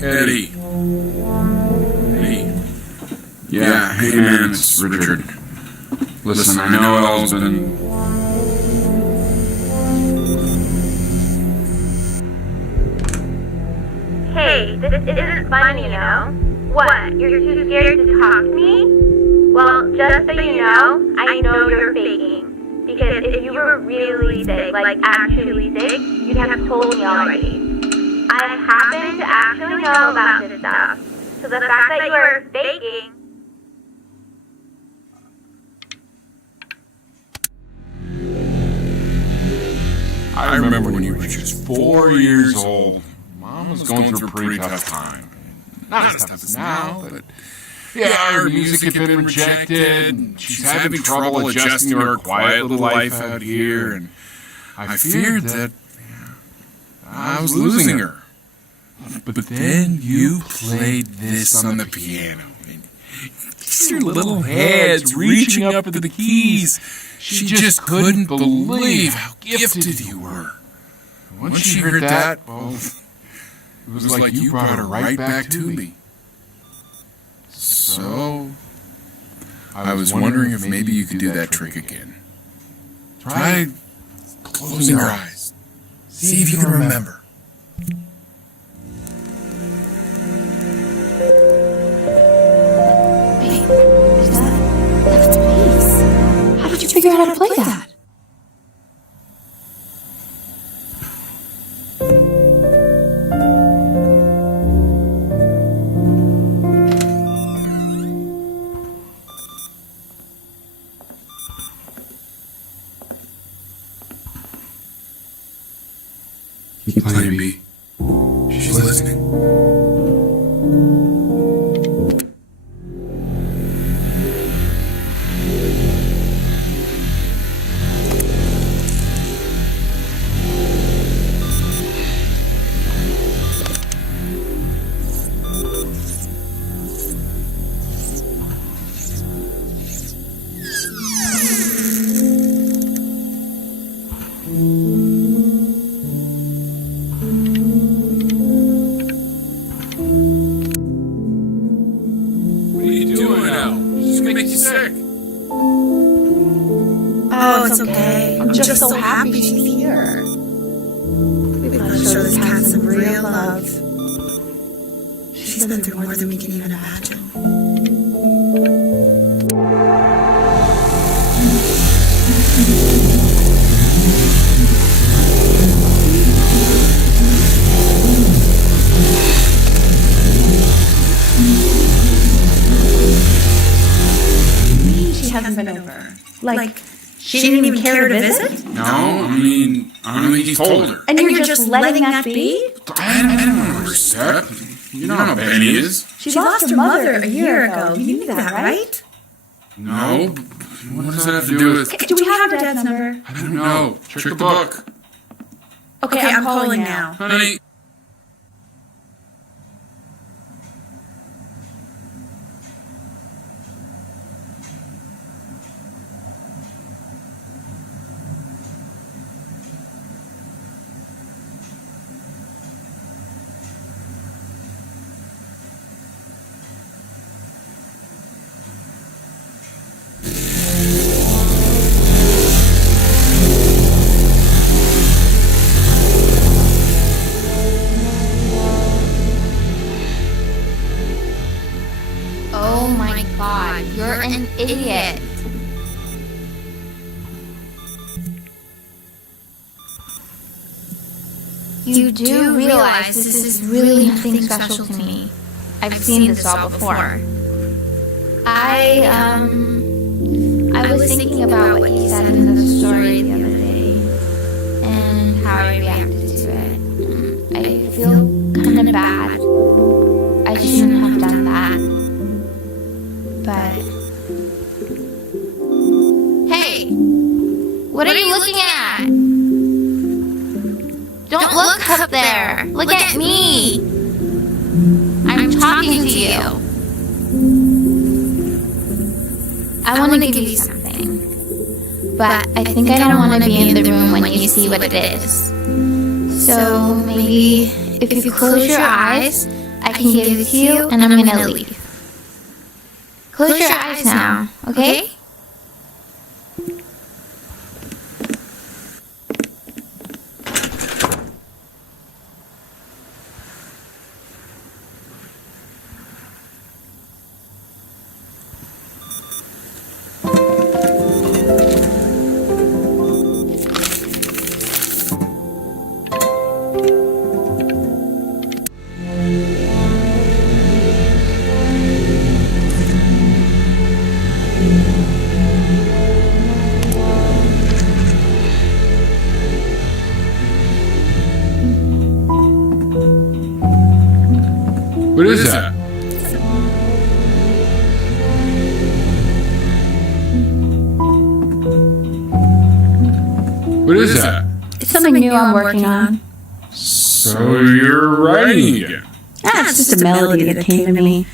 Eddie. Yeah, hey man, it's Richard. Listen, I know Elle's been... Hey, this isn't fun, you know? What, you're too scared to talk to me? Well, just so you know, I know you're faking. Because if you were really sick, like actually sick, you'd have told me already. I happen to actually know about this stuff. So the fact that you are faking... I remember when you were just 4 years old. Mom was going through a pretty tough time. Not as tough as now, but... Yeah, her music had been rejected, and she's having trouble adjusting to her quiet little life out here, and I feared that I was losing her. But then you played this on the piano. Your little heads reaching up to the keys. She just couldn't believe how gifted you were. Once she heard that, well, it was like you brought her right back to me. So, I was wondering if maybe you could do that trick again. Try closing your eyes. See if you can remember. That's bass. How did you figure out how to play that? Plan B. She's listening. What are you doing now? She's gonna make you sick. Oh, it's okay. I'm just so happy she's here. We've got to show this cat some real love. She's been through more than we can even imagine. She hasn't been over. Like, she didn't even care to visit? No, I don't think he told her. And you're just letting that be? I don't know her step. You know how Benny is. She lost her mother a year ago. You knew that, right? No, what does that have to do with... Do we have her dad's number? I don't know. Check the book. Okay, I'm calling now. Honey. Oh my god, you're an idiot. You do realize this is really nothing special to me. I've seen this all before. I was thinking about what you said in the story the other day and how I reacted to it. I feel kind of bad. I shouldn't have done that. But hey, what are you looking at? Don't look up there. Look at me. I'm talking to you. I want to give you something, but I think I don't want to be in the room when you see what it is. So maybe if you close your eyes, I can give it to you and I'm gonna leave. Close your eyes now, okay? What is that? What is that? It's something new I'm working on. So you're writing again? Ah, it's just a melody that came to me.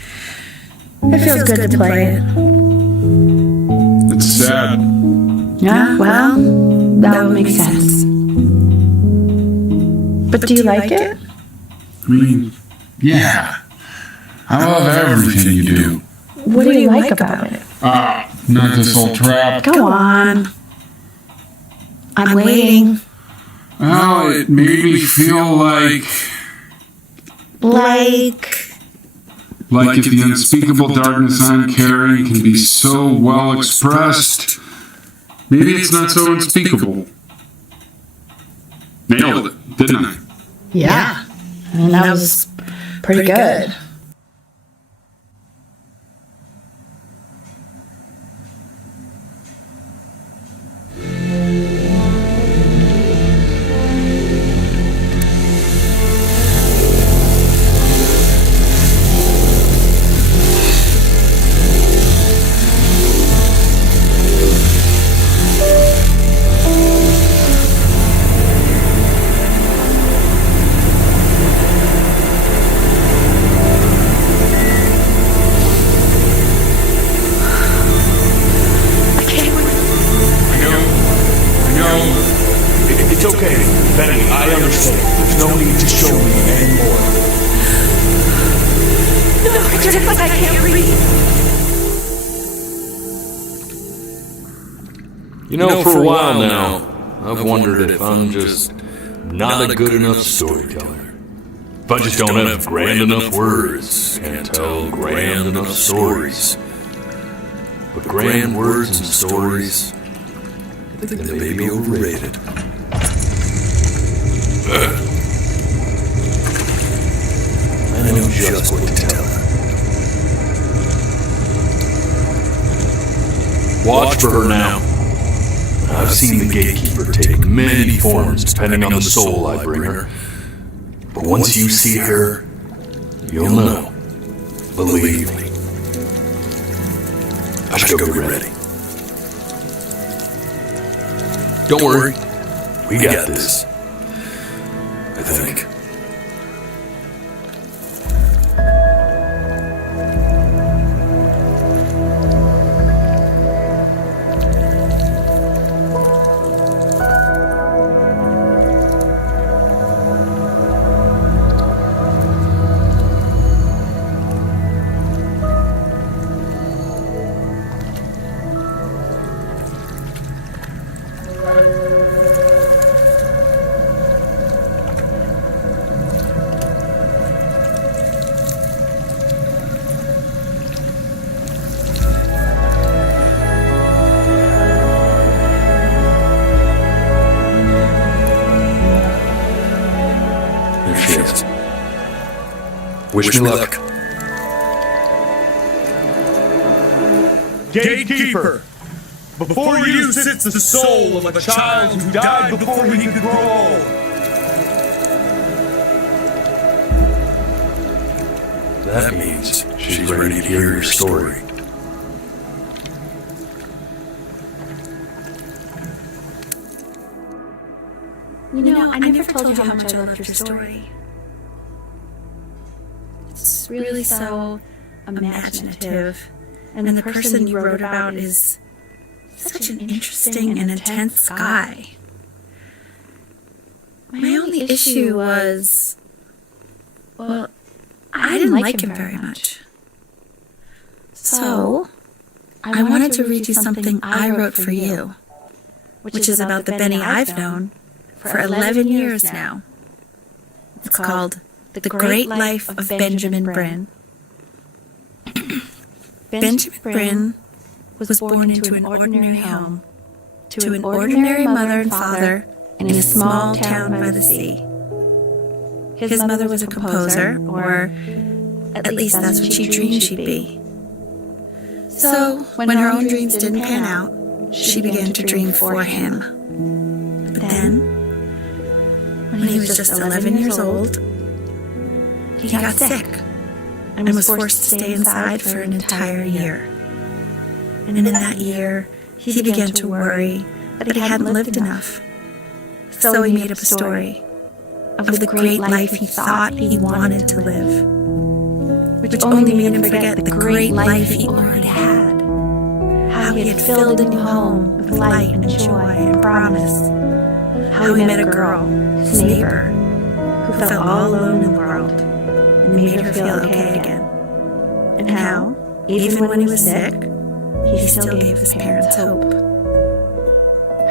It feels good to play it. It's sad. Yeah, well, that would make sense. But do you like it? I mean, yeah. I love everything you do. What do you like about it? Not this old trap. Go on. I'm waiting. Well, it made me feel like if the unspeakable darkness I'm carrying can be so well expressed, maybe it's not so unspeakable. Nailed it, didn't I? Yeah. I mean, that was pretty good. Benny, I understand. There's no need to show me anymore. No, Richard, it's like I can't breathe. You know, for a while now, I've wondered if I'm just not a good enough storyteller. If I just don't have grand enough words, can't tell grand enough stories. But grand words and stories, I think they may be overrated. I know just what to tell her. Watch for her now. I've seen the gatekeeper take many forms depending on the soul I bring her. But once you see her, you'll know. Believe me. I should go get ready. Don't worry. We got this. I think. Wish me luck. Gatekeeper, before you sits the soul of a child who died before he could grow old. That means she's ready to hear your story. You know, I never told you how much I loved your story. It's really so imaginative, and the person you wrote about is such an interesting and intense guy. My only issue was, well, I didn't like him very much. So, I wanted to read you something I wrote for you, which is about the Benny I've known for 11 years now. It's called The Great Life of Benjamin Brin. Benjamin Brin was born into an ordinary home, to an ordinary mother and father in a small town by the sea. His mother was a composer, or at least that's what she dreamed she'd be. So, when her own dreams didn't pan out, she began to dream for him. But then, when he was just 11 years old, he got sick and was forced to stay inside for an entire year. And in that year, he began to worry that he hadn't lived enough. So he made up a story of the great life he thought he wanted to live, which only made him forget the great life he already had. How he had filled a new home with light and joy and promise. How he met a girl, his neighbor, who felt all alone in the world and made her feel okay again. And how, even when he was sick, he still gave his parents hope.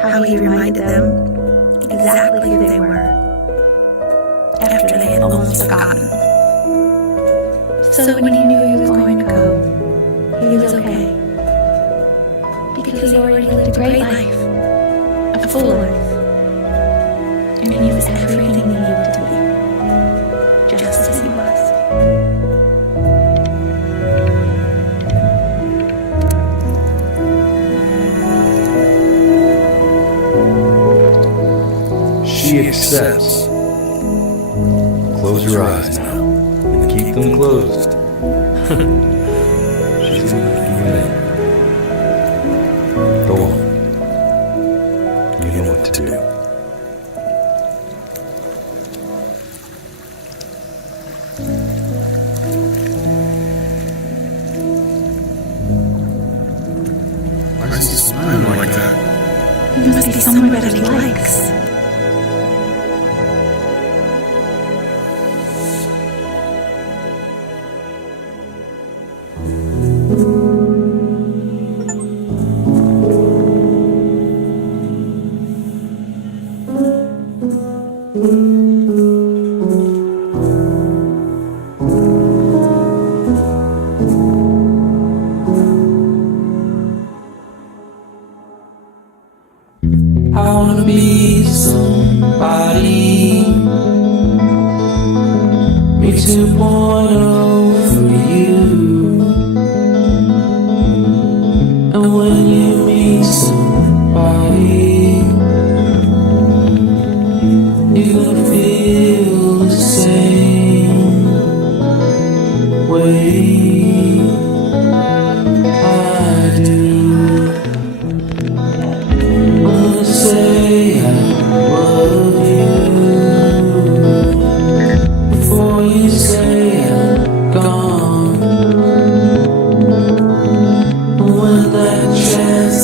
How he reminded them exactly who they were after they had almost forgotten. So when he knew he was going to go, he was okay. Because he already lived a great life, a full life. And he was everything he needed to be, just as he was. She accepts. Close your eyes now, and keep them closed. She's gonna let you in. Go on. You know what to do. Why is he smiling like that? He must be someone that he likes. I wanna be somebody. Me 2.0 for you. And when you meet somebody, you're gonna feel the same way I do. I'm gonna say I love you before you say I'm gone. When that chance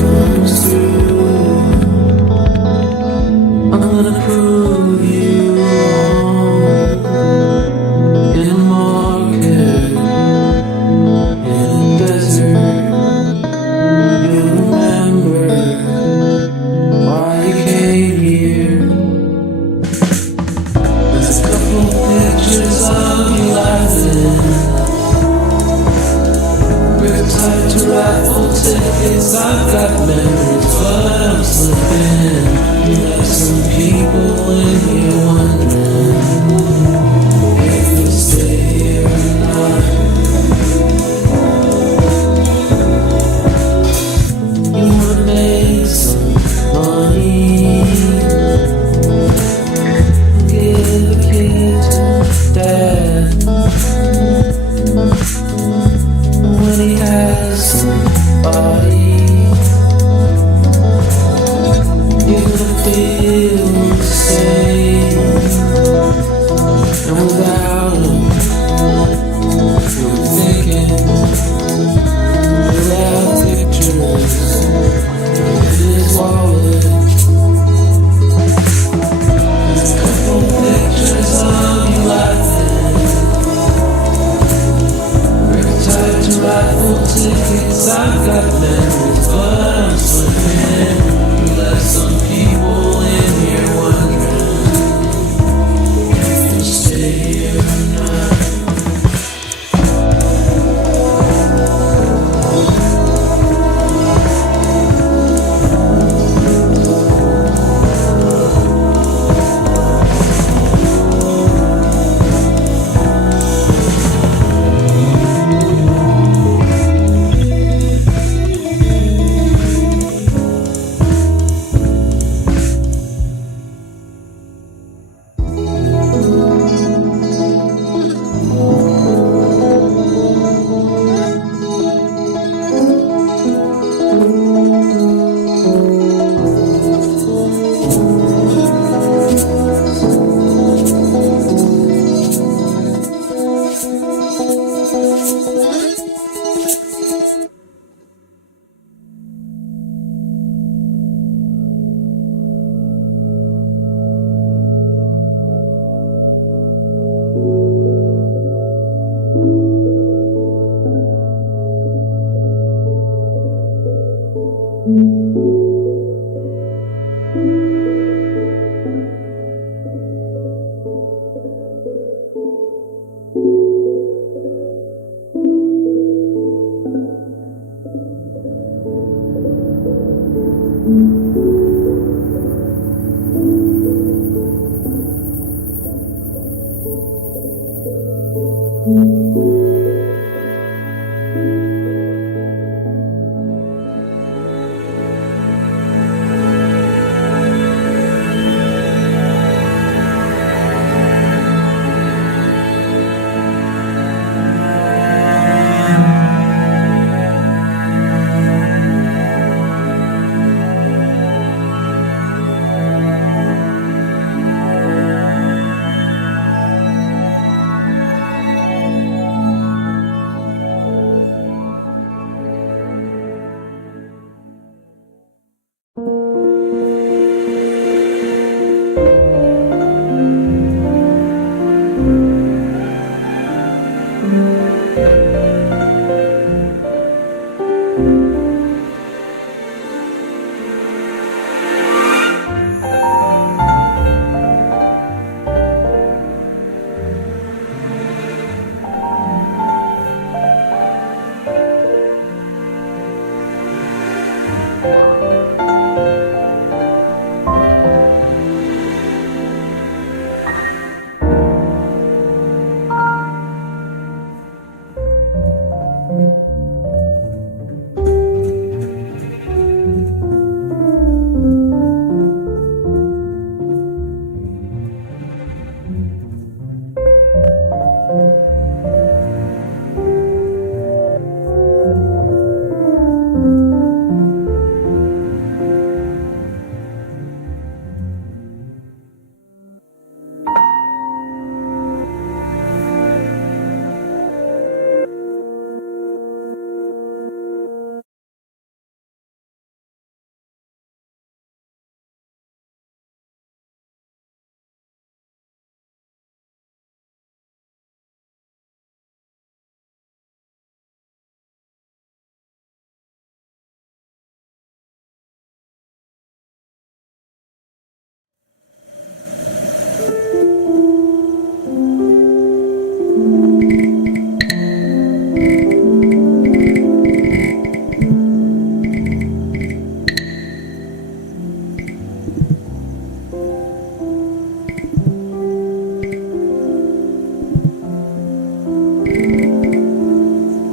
comes through, I'm gonna prove you wrong. In a market, in a desert, you'll remember why you came here. There's a couple pictures of you laughing. We're tied to raffle tickets. I've got memories, but I'm slipping. You got some people in here wondering if you'll stay here or not. You wanna make some money, give a kid to dad. When he has somebody, you're gonna feel the same. And without him, you're thinking without pictures in his wallet. There's a couple pictures of you laughing. We're tied to raffle tickets. I've got memories, but I'm slipping. You left some people in here wondering if you'll stay here or not.